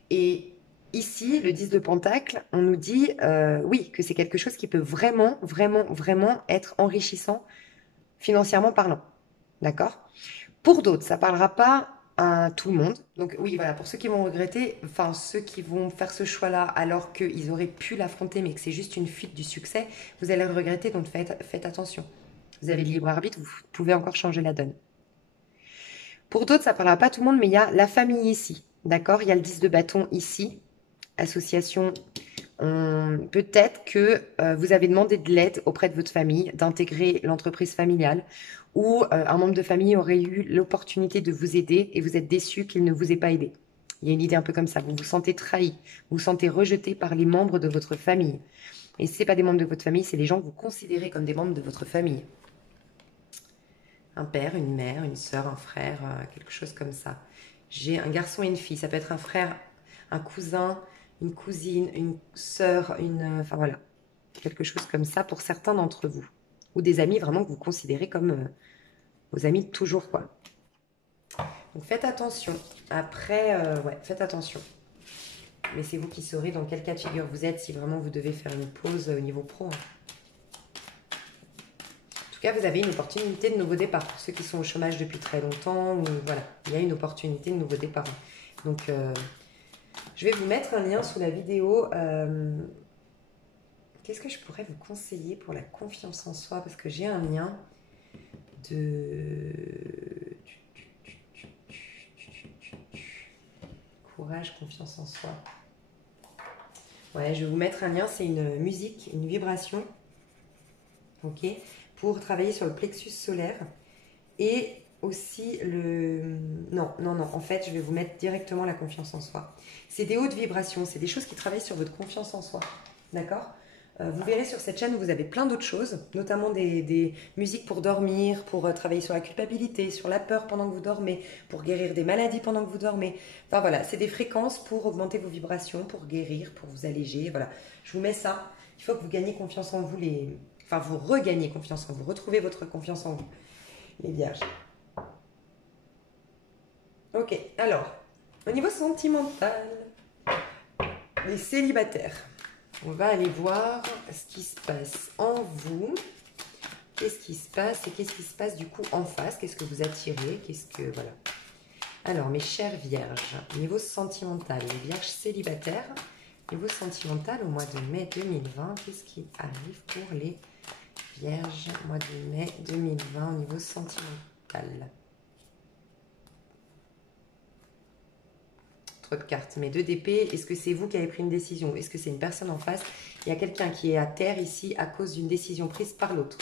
Et ici, le 10 de Pentacle, on nous dit, oui, que c'est quelque chose qui peut vraiment, vraiment, vraiment être enrichissant financièrement parlant. D'accord? Pour d'autres, ça ne parlera pas à tout le monde. Donc oui, voilà, pour ceux qui vont regretter, enfin ceux qui vont faire ce choix-là alors qu'ils auraient pu l'affronter, mais que c'est juste une fuite du succès, vous allez le regretter, donc faites attention. Vous avez le libre arbitre, vous pouvez encore changer la donne. Pour d'autres, ça ne parlera pas à tout le monde, mais il y a la famille ici. D'accord? Il y a le 10 de bâton ici. Association. Peut-être que vous avez demandé de l'aide auprès de votre famille, d'intégrer l'entreprise familiale, ou un membre de famille aurait eu l'opportunité de vous aider et vous êtes déçu qu'il ne vous ait pas aidé. Il y a une idée un peu comme ça. Vous vous sentez trahi, vous vous sentez rejeté par les membres de votre famille. Et ce n'est pas des membres de votre famille, c'est les gens que vous considérez comme des membres de votre famille. Un père, une mère, une sœur, un frère, quelque chose comme ça. J'ai un garçon et une fille. Ça peut être un frère, un cousin, une cousine, une sœur, enfin voilà, quelque chose comme ça pour certains d'entre vous. Ou des amis vraiment que vous considérez comme vos amis de toujours, quoi. Donc faites attention. Après, ouais, faites attention. Mais c'est vous qui saurez dans quel cas de figure vous êtes si vraiment vous devez faire une pause au niveau pro. En tout cas, vous avez une opportunité de nouveau départ. Pour ceux qui sont au chômage depuis très longtemps, ou, voilà, il y a une opportunité de nouveau départ. Donc, je vais vous mettre un lien sous la vidéo. Qu'est-ce que je pourrais vous conseiller pour la confiance en soi? Parce que j'ai un lien de courage, confiance en soi. Ouais, je vais vous mettre un lien. C'est une musique, une vibration. Ok, pour travailler sur le plexus solaire et aussi le... Non, en fait, je vais vous mettre directement la confiance en soi. C'est des hautes vibrations, c'est des choses qui travaillent sur votre confiance en soi, d'accord? Vous verrez sur cette chaîne, vous avez plein d'autres choses, notamment des musiques pour dormir, pour travailler sur la culpabilité, sur la peur pendant que vous dormez, pour guérir des maladies pendant que vous dormez. Enfin voilà, c'est des fréquences pour augmenter vos vibrations, pour guérir, pour vous alléger, voilà. Je vous mets ça. Il faut que vous gagniez confiance en vous, enfin vous regagnez confiance en vous, retrouvez votre confiance en vous, les vierges. Ok, alors, au niveau sentimental, les célibataires, on va aller voir ce qui se passe en vous. Qu'est-ce qui se passe et qu'est-ce qui se passe du coup en face? Qu'est-ce que vous attirez? Qu'est-ce que... Voilà. Alors, mes chères vierges, niveau sentimental, les vierges célibataires, niveau sentimental au mois de mai 2020, qu'est-ce qui arrive pour les vierges mois de mai 2020 au niveau sentimental? Trop de cartes, mais 2 d'épée, est-ce que c'est vous qui avez pris une décision? Est-ce que c'est une personne en face? Il y a quelqu'un qui est à terre ici à cause d'une décision prise par l'autre.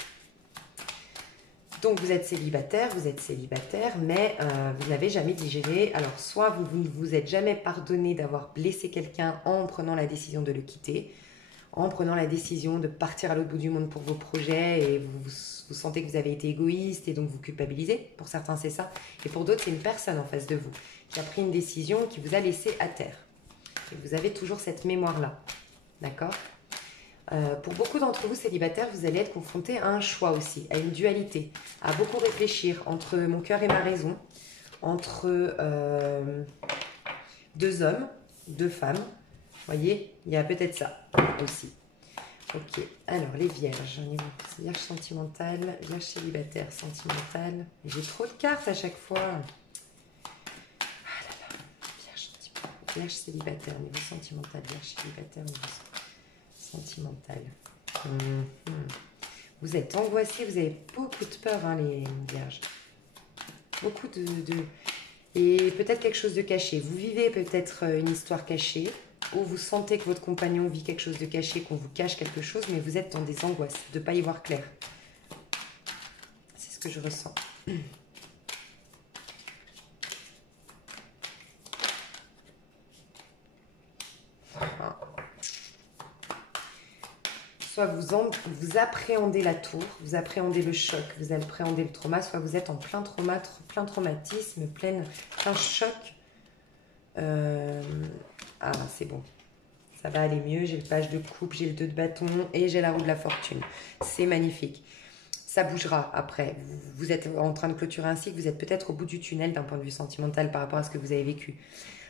Donc vous êtes célibataire, mais vous n'avez jamais digéré. Alors soit vous ne vous êtes jamais pardonné d'avoir blessé quelqu'un en prenant la décision de le quitter, en prenant la décision de partir à l'autre bout du monde pour vos projets et vous sentez que vous avez été égoïste et donc vous culpabilisez. Pour certains, c'est ça. Et pour d'autres, c'est une personne en face de vous qui a pris une décision qui vous a laissé à terre. Et vous avez toujours cette mémoire-là. D'accord? Pour beaucoup d'entre vous célibataires, vous allez être confrontés à un choix aussi, à une dualité, à beaucoup réfléchir entre mon cœur et ma raison, entre 2 hommes, 2 femmes. Vous voyez, il y a peut-être ça aussi. Ok, alors les vierges, vierge sentimentale, vierge célibataire sentimentale. J'ai trop de cartes à chaque fois. Ah là là, vierge célibataire, niveau sentimental, vierge célibataire, niveau sentimental. Vous êtes angoissés, vous avez beaucoup de peur, hein, les vierges. Beaucoup de... Et peut-être quelque chose de caché. Vous vivez peut-être une histoire cachée, ou vous sentez que votre compagnon vit quelque chose de caché, qu'on vous cache quelque chose, mais vous êtes dans des angoisses, de ne pas y voir clair. C'est ce que je ressens. soit vous appréhendez la tour, vous appréhendez le choc, vous appréhendez le trauma, soit vous êtes en plein trauma, plein traumatisme, plein choc. Ah, c'est bon. Ça va aller mieux. J'ai le page de coupe, j'ai le 2 de bâton et j'ai la roue de la fortune. C'est magnifique. Ça bougera après. Vous êtes en train de clôturer un cycle, vous êtes peut-être au bout du tunnel d'un point de vue sentimental par rapport à ce que vous avez vécu.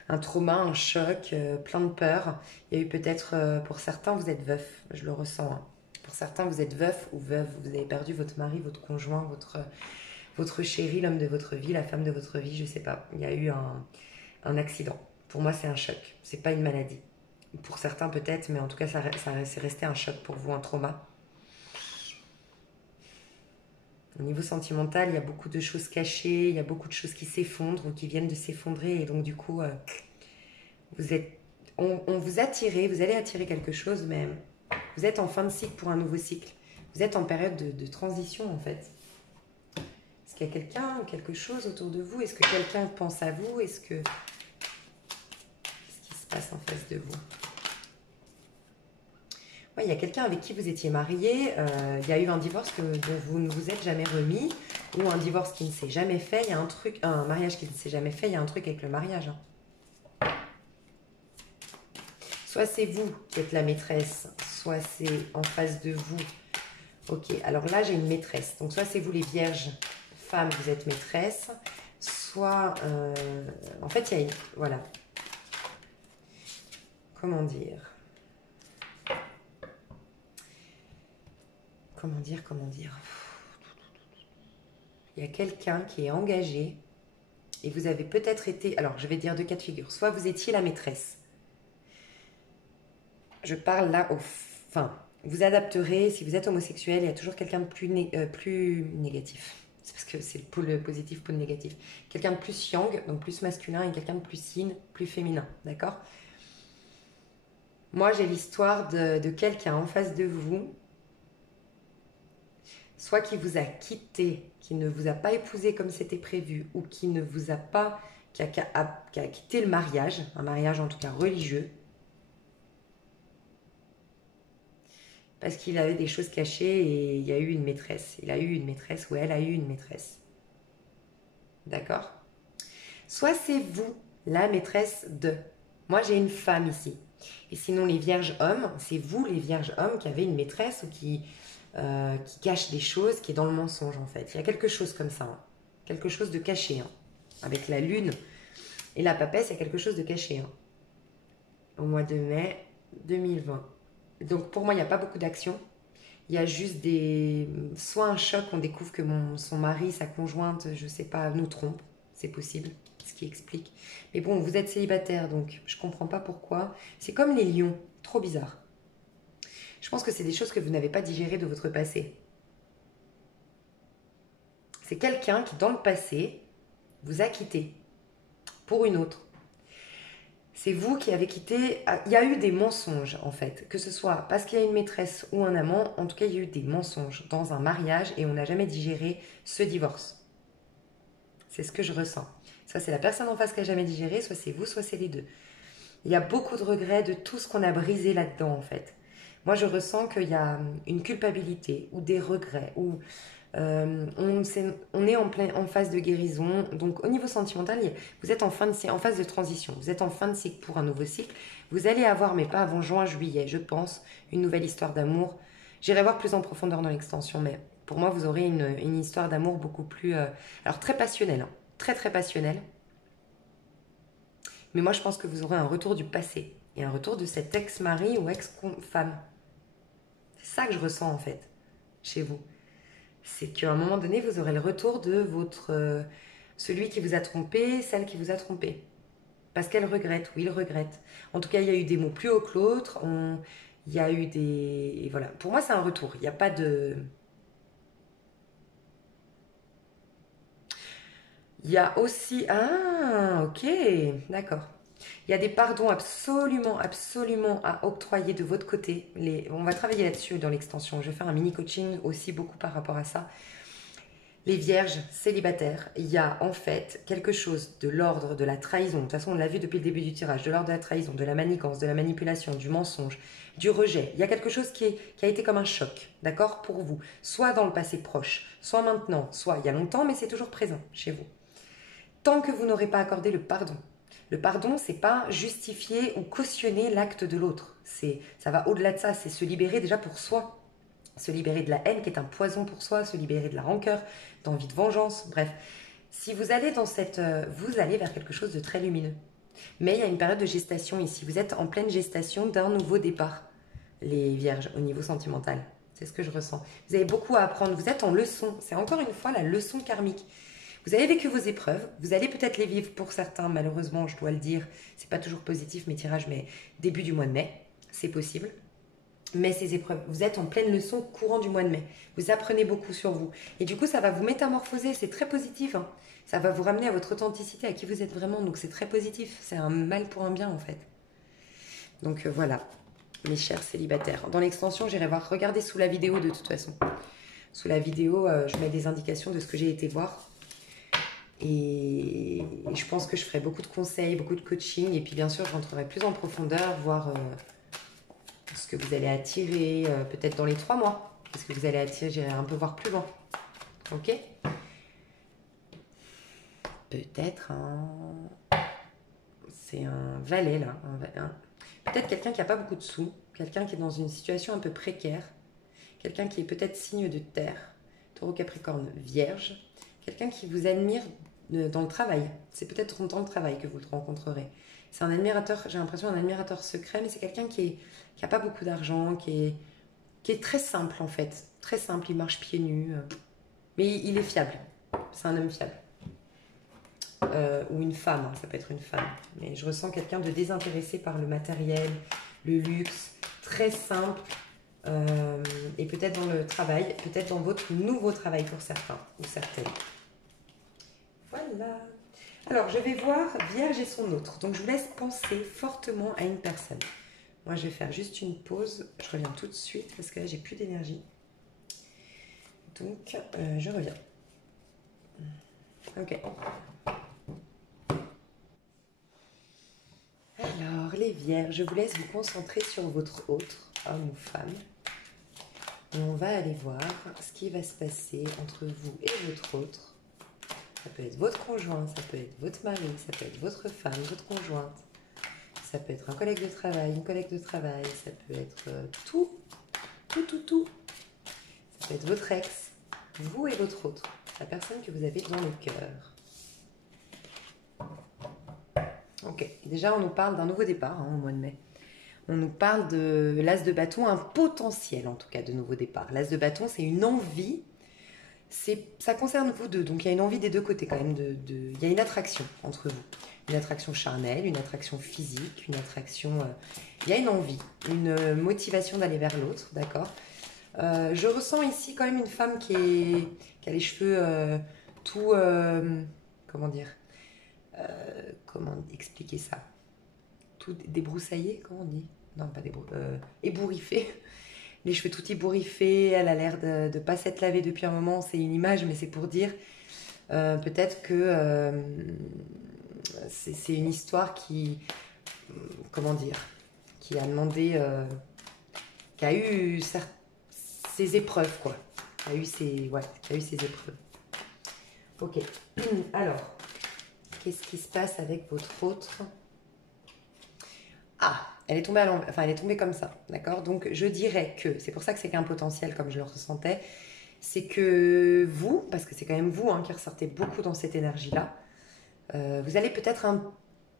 Un trauma, un choc, plein de peur. Il y a eu peut-être, pour certains, vous êtes veuf, je le ressens. Hein. Pour certains, vous êtes veuf ou veuve, vous avez perdu votre mari, votre conjoint, votre chéri, l'homme de votre vie, la femme de votre vie, je ne sais pas. Il y a eu un accident. Pour moi, c'est un choc, c'est pas une maladie. Pour certains peut-être, mais en tout cas, c'est resté un choc pour vous, un trauma. Au niveau sentimental, il y a beaucoup de choses cachées, il y a beaucoup de choses qui s'effondrent ou qui viennent de s'effondrer. Et donc, du coup, on vous attire, vous allez attirer quelque chose, mais vous êtes en fin de cycle pour un nouveau cycle. Vous êtes en période de transition, en fait. Est-ce qu'il y a quelqu'un, quelque chose autour de vous? Est-ce que quelqu'un pense à vous? Qu'est-ce qui se passe en face de vous? Ouais, il y a quelqu'un avec qui vous étiez marié, il y a eu un divorce dont vous ne vous êtes jamais remis, ou un divorce qui ne s'est jamais fait, il y a un mariage qui ne s'est jamais fait, il y a un truc avec le mariage. Hein. Soit c'est vous qui êtes la maîtresse, soit c'est en face de vous. Ok, alors là j'ai une maîtresse, donc soit c'est vous les vierges, femmes, vous êtes maîtresse, soit, en fait il y a une, voilà, comment dire, il y a quelqu'un qui est engagé et vous avez peut-être été, alors je vais dire 2 cas de figure, soit vous étiez la maîtresse. Je parle là enfin, vous adapterez, si vous êtes homosexuel, il y a toujours quelqu'un de plus négatif. C'est parce que c'est le pôle positif, pôle négatif. Quelqu'un de plus yang, donc plus masculin, et quelqu'un de plus yin, plus féminin, d'accord? Moi, j'ai l'histoire de quelqu'un en face de vous, soit qui vous a quitté, qui ne vous a pas épousé comme c'était prévu, ou qui ne vous a pas, qui a quitté le mariage, un mariage en tout cas religieux, parce qu'il avait des choses cachées et il y a eu une maîtresse. Il a eu une maîtresse ou elle a eu une maîtresse. D'accord? Soit c'est vous, la maîtresse de. Moi, j'ai une femme ici. Et sinon, les vierges hommes, c'est vous, les vierges hommes, qui avez une maîtresse ou qui cache des choses, qui est dans le mensonge, en fait. Il y a quelque chose comme ça. Hein. Quelque chose de caché. Hein. Avec la lune et la papesse, il y a quelque chose de caché. Hein. Au mois de mai 2020. Donc pour moi, il n'y a pas beaucoup d'action. Il y a juste soit un choc, on découvre que son mari, sa conjointe, je ne sais pas, nous trompe. C'est possible, ce qui explique. Mais bon, vous êtes célibataire, donc je ne comprends pas pourquoi. C'est comme les lions, trop bizarre. Je pense que c'est des choses que vous n'avez pas digérées de votre passé. C'est quelqu'un qui, dans le passé, vous a quitté pour une autre. C'est vous qui avez quitté. Il y a eu des mensonges, en fait. Que ce soit parce qu'il y a une maîtresse ou un amant, en tout cas, il y a eu des mensonges dans un mariage et on n'a jamais digéré ce divorce. C'est ce que je ressens. Soit c'est la personne en face qui n'a jamais digéré, soit c'est vous, soit c'est les deux. Il y a beaucoup de regrets de tout ce qu'on a brisé là-dedans, en fait. Moi, je ressens qu'il y a une culpabilité ou des regrets ou on est en phase de guérison. Donc, au niveau sentimental, vous êtes en phase de transition. Vous êtes en fin de cycle pour un nouveau cycle. Vous allez avoir, mais pas avant juin, juillet, je pense, une nouvelle histoire d'amour. J'irai voir plus en profondeur dans l'extension, mais pour moi, vous aurez une histoire d'amour beaucoup plus... alors, très passionnelle. Hein, très, très passionnelle. Mais moi, je pense que vous aurez un retour du passé. Et un retour de cet ex-mari ou ex-femme. C'est ça que je ressens, en fait, chez vous. C'est qu'à un moment donné, vous aurez le retour de celui qui vous a trompé, celle qui vous a trompé. Parce qu'elle regrette, ou il regrette. En tout cas, il y a eu des mots plus hauts que l'autre. Il y a eu des... Et voilà. Pour moi, c'est un retour. Il n'y a pas de... Il y a aussi... Ah, ok, d'accord. Il y a des pardons absolument, absolument à octroyer de votre côté. On va travailler là-dessus dans l'extension. Je vais faire un mini coaching aussi beaucoup par rapport à ça. Les vierges célibataires, il y a en fait quelque chose de l'ordre de la trahison. De toute façon, on l'a vu depuis le début du tirage, de l'ordre de la trahison, de la manigance, de la manipulation, du mensonge, du rejet. Il y a quelque chose qui a été comme un choc, d'accord, pour vous. Soit dans le passé proche, soit maintenant, soit il y a longtemps, mais c'est toujours présent chez vous. Tant que vous n'aurez pas accordé le pardon. Le pardon, c'est pas justifier ou cautionner l'acte de l'autre. Ça va au-delà de ça, c'est se libérer déjà pour soi. Se libérer de la haine qui est un poison pour soi, se libérer de la rancœur, d'envie de vengeance, bref. Si vous allez vous allez vers quelque chose de très lumineux. Mais il y a une période de gestation ici. Vous êtes en pleine gestation d'un nouveau départ, les vierges, au niveau sentimental. C'est ce que je ressens. Vous avez beaucoup à apprendre. Vous êtes en leçon. C'est encore une fois la leçon karmique. Vous avez vécu vos épreuves. Vous allez peut-être les vivre pour certains, malheureusement, je dois le dire. C'est pas toujours positif mes tirages, mais début du mois de mai, c'est possible. Mais ces épreuves, vous êtes en pleine leçon courant du mois de mai. Vous apprenez beaucoup sur vous. Et du coup, ça va vous métamorphoser. C'est très positif. Hein. Ça va vous ramener à votre authenticité, à qui vous êtes vraiment. Donc, c'est très positif. C'est un mal pour un bien, en fait. Donc, voilà, mes chers célibataires. Dans l'extension, j'irai voir. Regardez sous la vidéo, de toute façon. Sous la vidéo, je mets des indications de ce que j'ai été voir. Et je pense que je ferai beaucoup de conseils, beaucoup de coaching. Et puis, bien sûr, je rentrerai plus en profondeur, voir... ce que vous allez attirer, peut-être dans les 3 mois. Parce que vous allez attirer, j'irai un peu voir plus loin. Ok? Peut-être c'est un valet, là. Peut-être quelqu'un qui n'a pas beaucoup de sous. Quelqu'un qui est dans une situation un peu précaire. Quelqu'un qui est peut-être signe de terre. Taureau, Capricorne, Vierge. Quelqu'un qui vous admire dans le travail. C'est peut-être dans le travail que vous le rencontrerez. C'est un admirateur, j'ai l'impression, un admirateur secret, mais c'est quelqu'un qui n'a pas beaucoup d'argent, qui est très simple en fait. Très simple, il marche pieds nus. Mais il est fiable. C'est un homme fiable. Ou une femme, hein, ça peut être une femme. Mais je ressens quelqu'un de désintéressé par le matériel, le luxe, très simple. Et peut-être dans le travail, peut-être dans votre nouveau travail pour certains ou certaines. Voilà. Alors, je vais voir Vierge et son autre. Donc, je vous laisse penser fortement à une personne. Moi, je vais faire juste une pause. Je reviens tout de suite parce que là, j'ai plus d'énergie. Donc, je reviens. Ok. Alors, les Vierges, je vous laisse vous concentrer sur votre autre, homme ou femme. Et on va aller voir ce qui va se passer entre vous et votre autre. Ça peut être votre conjoint, ça peut être votre mari, ça peut être votre femme, votre conjointe. Ça peut être un collègue de travail, une collègue de travail. Ça peut être tout. Ça peut être votre ex, vous et votre autre. La personne que vous avez dans le cœur. Ok, déjà on nous parle d'un nouveau départ au mois de mai. On nous parle de l'as de bâton, un potentiel en tout cas de nouveau départ. L'as de bâton, c'est une envie. Ça concerne vous deux, donc il y a une envie des deux côtés quand même. Il y a une attraction entre vous. Une attraction charnelle, une attraction physique, une attraction... il y a une envie, une motivation d'aller vers l'autre, d'accord. Je ressens ici quand même une femme qui a les cheveux tout... comment dire comment expliquer ça? Tout débroussaillé, comment on dit? Non, pas ébouriffé. Les cheveux tout ébouriffés, elle a l'air de ne pas s'être lavée depuis un moment. C'est une image, mais c'est pour dire peut-être que c'est une histoire qui, comment dire, qui a demandé, qui a eu ses épreuves, quoi. Qui a eu ses épreuves. Ok. Alors, qu'est-ce qui se passe avec votre autre? Ah, elle est tombée à l'envers, enfin elle est tombée comme ça, d'accord? Donc je dirais que, c'est pour ça que c'est qu'un potentiel comme je le ressentais, c'est que vous, parce que c'est quand même vous qui ressortez beaucoup dans cette énergie-là, vous allez peut-être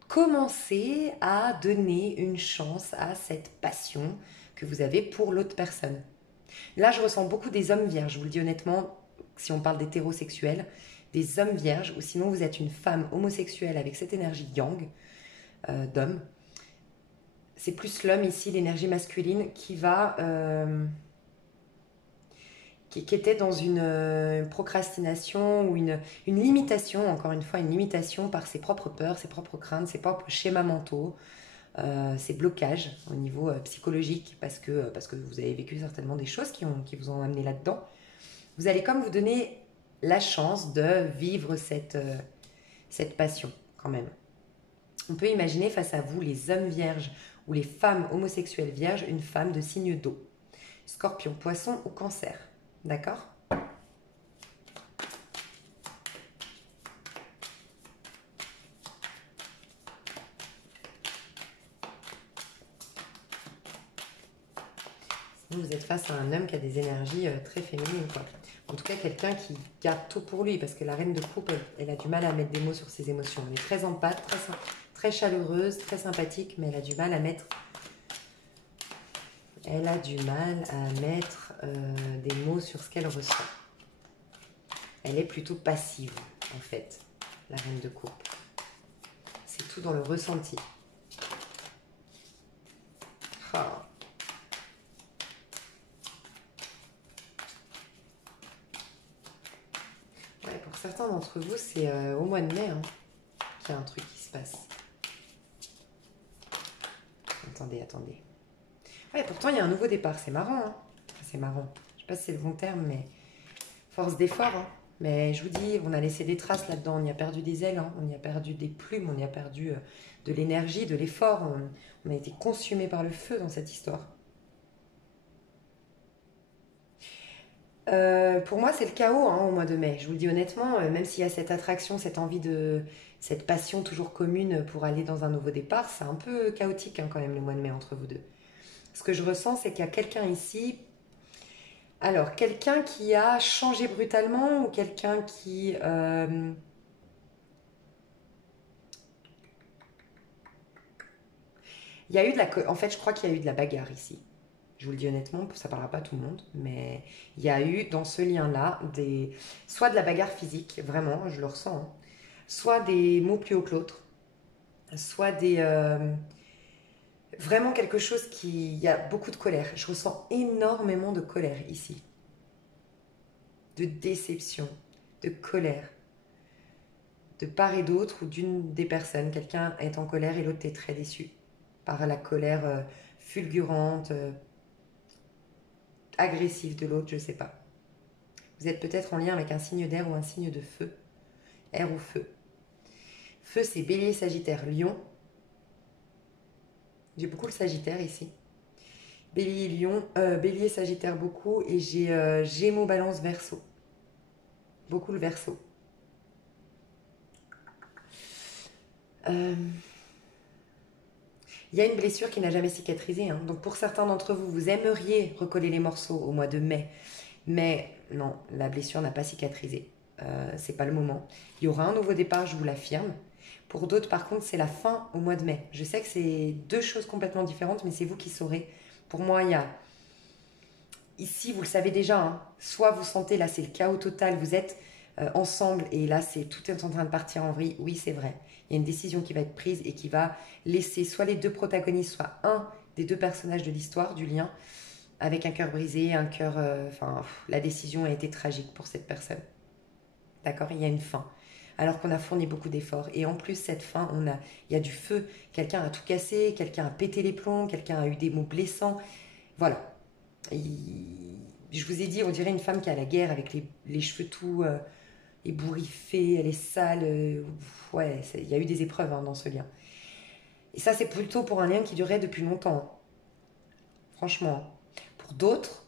commencer à donner une chance à cette passion que vous avez pour l'autre personne. Là, je ressens beaucoup des hommes vierges, je vous le dis honnêtement, si on parle d'hétérosexuels, des hommes vierges, ou sinon vous êtes une femme homosexuelle avec cette énergie yang, d'homme. C'est plus l'homme ici, l'énergie masculine, qui va... qui était dans une procrastination ou une limitation, encore une fois, une limitation par ses propres peurs, ses propres craintes, ses propres schémas mentaux, ses blocages au niveau psychologique, parce que vous avez vécu certainement des choses qui vous ont amené là-dedans. Vous allez comme vous donner la chance de vivre cette passion quand même. On peut imaginer face à vous les hommes vierges ou les femmes homosexuelles vierges, une femme de signe d'eau. Scorpion, poisson ou cancer. D'accord? Vous êtes face à un homme qui a des énergies très féminines, quoi. En tout cas, quelqu'un qui garde tout pour lui, parce que la reine de coupe, elle a du mal à mettre des mots sur ses émotions. Elle est très empathe, très chaleureuse, très sympathique, mais elle a du mal à mettre... Elle a du mal à mettre des mots sur ce qu'elle ressent. Elle est plutôt passive, en fait, la reine de coupe. C'est tout dans le ressenti. Oh. Ouais, pour certains d'entre vous, c'est au mois de mai qu'il y a un truc qui se passe. Attendez, attendez. Ouais, pourtant, il y a un nouveau départ. C'est marrant, hein. C'est marrant. Je sais pas si c'est le bon terme, mais force d'effort, hein. Mais je vous dis, on a laissé des traces là-dedans. On y a perdu des ailes, hein. On y a perdu des plumes, on y a perdu de l'énergie, de l'effort. On a été consumé par le feu dans cette histoire. Pour moi, c'est le chaos hein, au mois de mai. Je vous le dis honnêtement, même s'il y a cette attraction, cette envie cette passion toujours commune pour aller dans un nouveau départ, c'est un peu chaotique hein, quand même le mois de mai entre vous deux. Ce que je ressens, c'est qu'il y a quelqu'un ici. Alors, quelqu'un qui a changé brutalement ou quelqu'un qui... Il y a eu de la... En fait, je crois qu'il y a eu de la bagarre ici. Je vous le dis honnêtement, ça ne parlera pas à tout le monde, mais il y a eu dans ce lien-là soit de la bagarre physique, vraiment, je le ressens, hein, soit des mots plus hauts que l'autre, soit vraiment quelque chose qui... Il y a beaucoup de colère. Je ressens énormément de colère ici. De déception, de colère. De part et d'autre ou d'une des personnes. Quelqu'un est en colère et l'autre est très déçu par la colère fulgurante, agressive de l'autre, je ne sais pas. Vous êtes peut-être en lien avec un signe d'air ou un signe de feu. Air ou feu. Feu, c'est Bélier, Sagittaire, Lion. J'ai beaucoup le Sagittaire ici. Bélier, Lion, Bélier, Sagittaire beaucoup. Et j'ai Gémeaux, Balance, Verseau. Beaucoup le Verseau. Il y a une blessure qui n'a jamais cicatrisé. Hein. Donc pour certains d'entre vous, vous aimeriez recoller les morceaux au mois de mai. Mais non, la blessure n'a pas cicatrisé. C'est pas le moment. Il y aura un nouveau départ, je vous l'affirme. Pour d'autres, par contre, c'est la fin au mois de mai. Je sais que c'est deux choses complètement différentes, mais c'est vous qui saurez. Pour moi, il y a... Ici, vous le savez déjà, hein, soit vous sentez, là c'est le chaos total, vous êtes ensemble et là tout est en train de partir en vrille. Oui, c'est vrai. Il y a une décision qui va être prise et qui va laisser soit les deux protagonistes, soit un des deux personnages de l'histoire, du lien, avec un cœur brisé, un cœur... la décision a été tragique pour cette personne. D'accord? Il y a une fin. Alors qu'on a fourni beaucoup d'efforts. Et en plus, cette fin, il y a du feu. Quelqu'un a tout cassé, quelqu'un a pété les plombs, quelqu'un a eu des mots blessants. Voilà. Je vous ai dit, on dirait une femme qui a la guerre avec les cheveux tout ébouriffés, elle est sale. Ouais, il y a eu des épreuves hein, dans ce lien. Et ça, c'est plutôt pour un lien qui durait depuis longtemps. Franchement. Pour d'autres,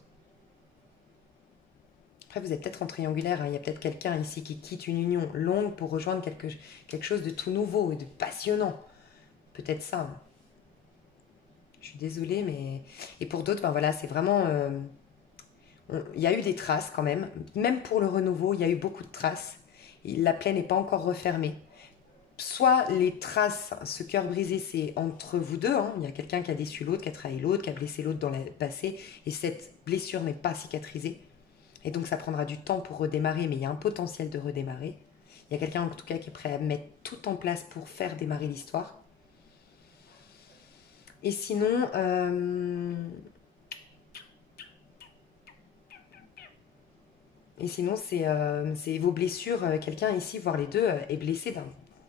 après vous êtes peut-être en triangulaire, hein, il y a peut-être quelqu'un ici qui quitte une union longue pour rejoindre quelque chose de tout nouveau et de passionnant. Peut-être ça. Hein. Je suis désolée, mais... Et pour d'autres, ben voilà, c'est vraiment... Il y a eu des traces quand même. Même pour le renouveau, il y a eu beaucoup de traces. La plaie n'est pas encore refermée. Soit les traces, ce cœur brisé, c'est entre vous deux. Hein. Il y a quelqu'un qui a déçu l'autre, qui a trahi l'autre, qui a blessé l'autre dans le passé. Et cette blessure n'est pas cicatrisée. Et donc ça prendra du temps pour redémarrer, mais il y a un potentiel de redémarrer. Il y a quelqu'un en tout cas qui est prêt à mettre tout en place pour faire démarrer l'histoire. Et sinon... Et sinon, c'est vos blessures. Quelqu'un ici, voire les deux, est blessé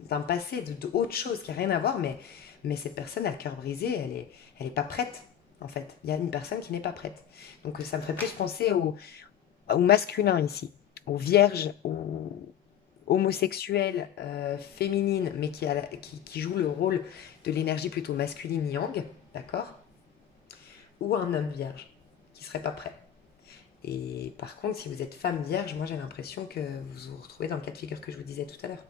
d'un passé, de autre chose qui n'a rien à voir, mais cette personne a le cœur brisé, elle est pas prête, en fait. Il y a une personne qui n'est pas prête. Donc ça me ferait plus penser au masculin ici. aux vierges, aux homosexuelles, féminines, mais qui jouent le rôle de l'énergie plutôt masculine yang, d'accord? Ou un homme vierge qui serait pas prêt. Et par contre, si vous êtes femme vierge, moi j'ai l'impression que vous vous retrouvez dans le cas de figure que je vous disais tout à l'heure.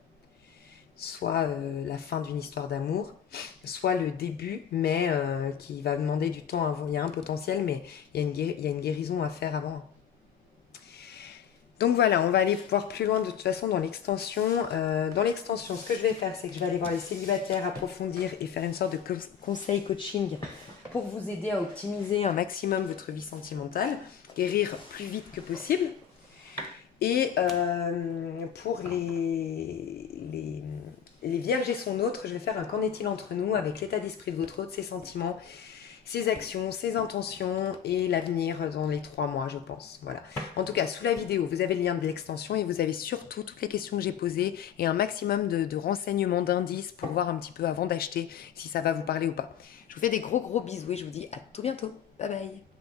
Soit la fin d'une histoire d'amour, soit le début, mais qui va demander du temps avant. Il y a un potentiel, mais il y a une guérison à faire avant. Donc voilà, on va aller voir plus loin de toute façon dans l'extension. Dans l'extension, ce que je vais faire, c'est que je vais aller voir les célibataires, approfondir et faire une sorte de conseil coaching pour vous aider à optimiser un maximum votre vie sentimentale, guérir plus vite que possible. Et pour les vierges et son autre, je vais faire un qu'en est-il entre nous avec l'état d'esprit de votre autre, ses sentiments, ses actions, ses intentions et l'avenir dans les 3 mois, je pense. Voilà. En tout cas, sous la vidéo, vous avez le lien de l'extension et vous avez surtout toutes les questions que j'ai posées et un maximum de renseignements, d'indices pour voir un petit peu avant d'acheter si ça va vous parler ou pas. Je vous fais des gros bisous et je vous dis à tout bientôt. Bye bye.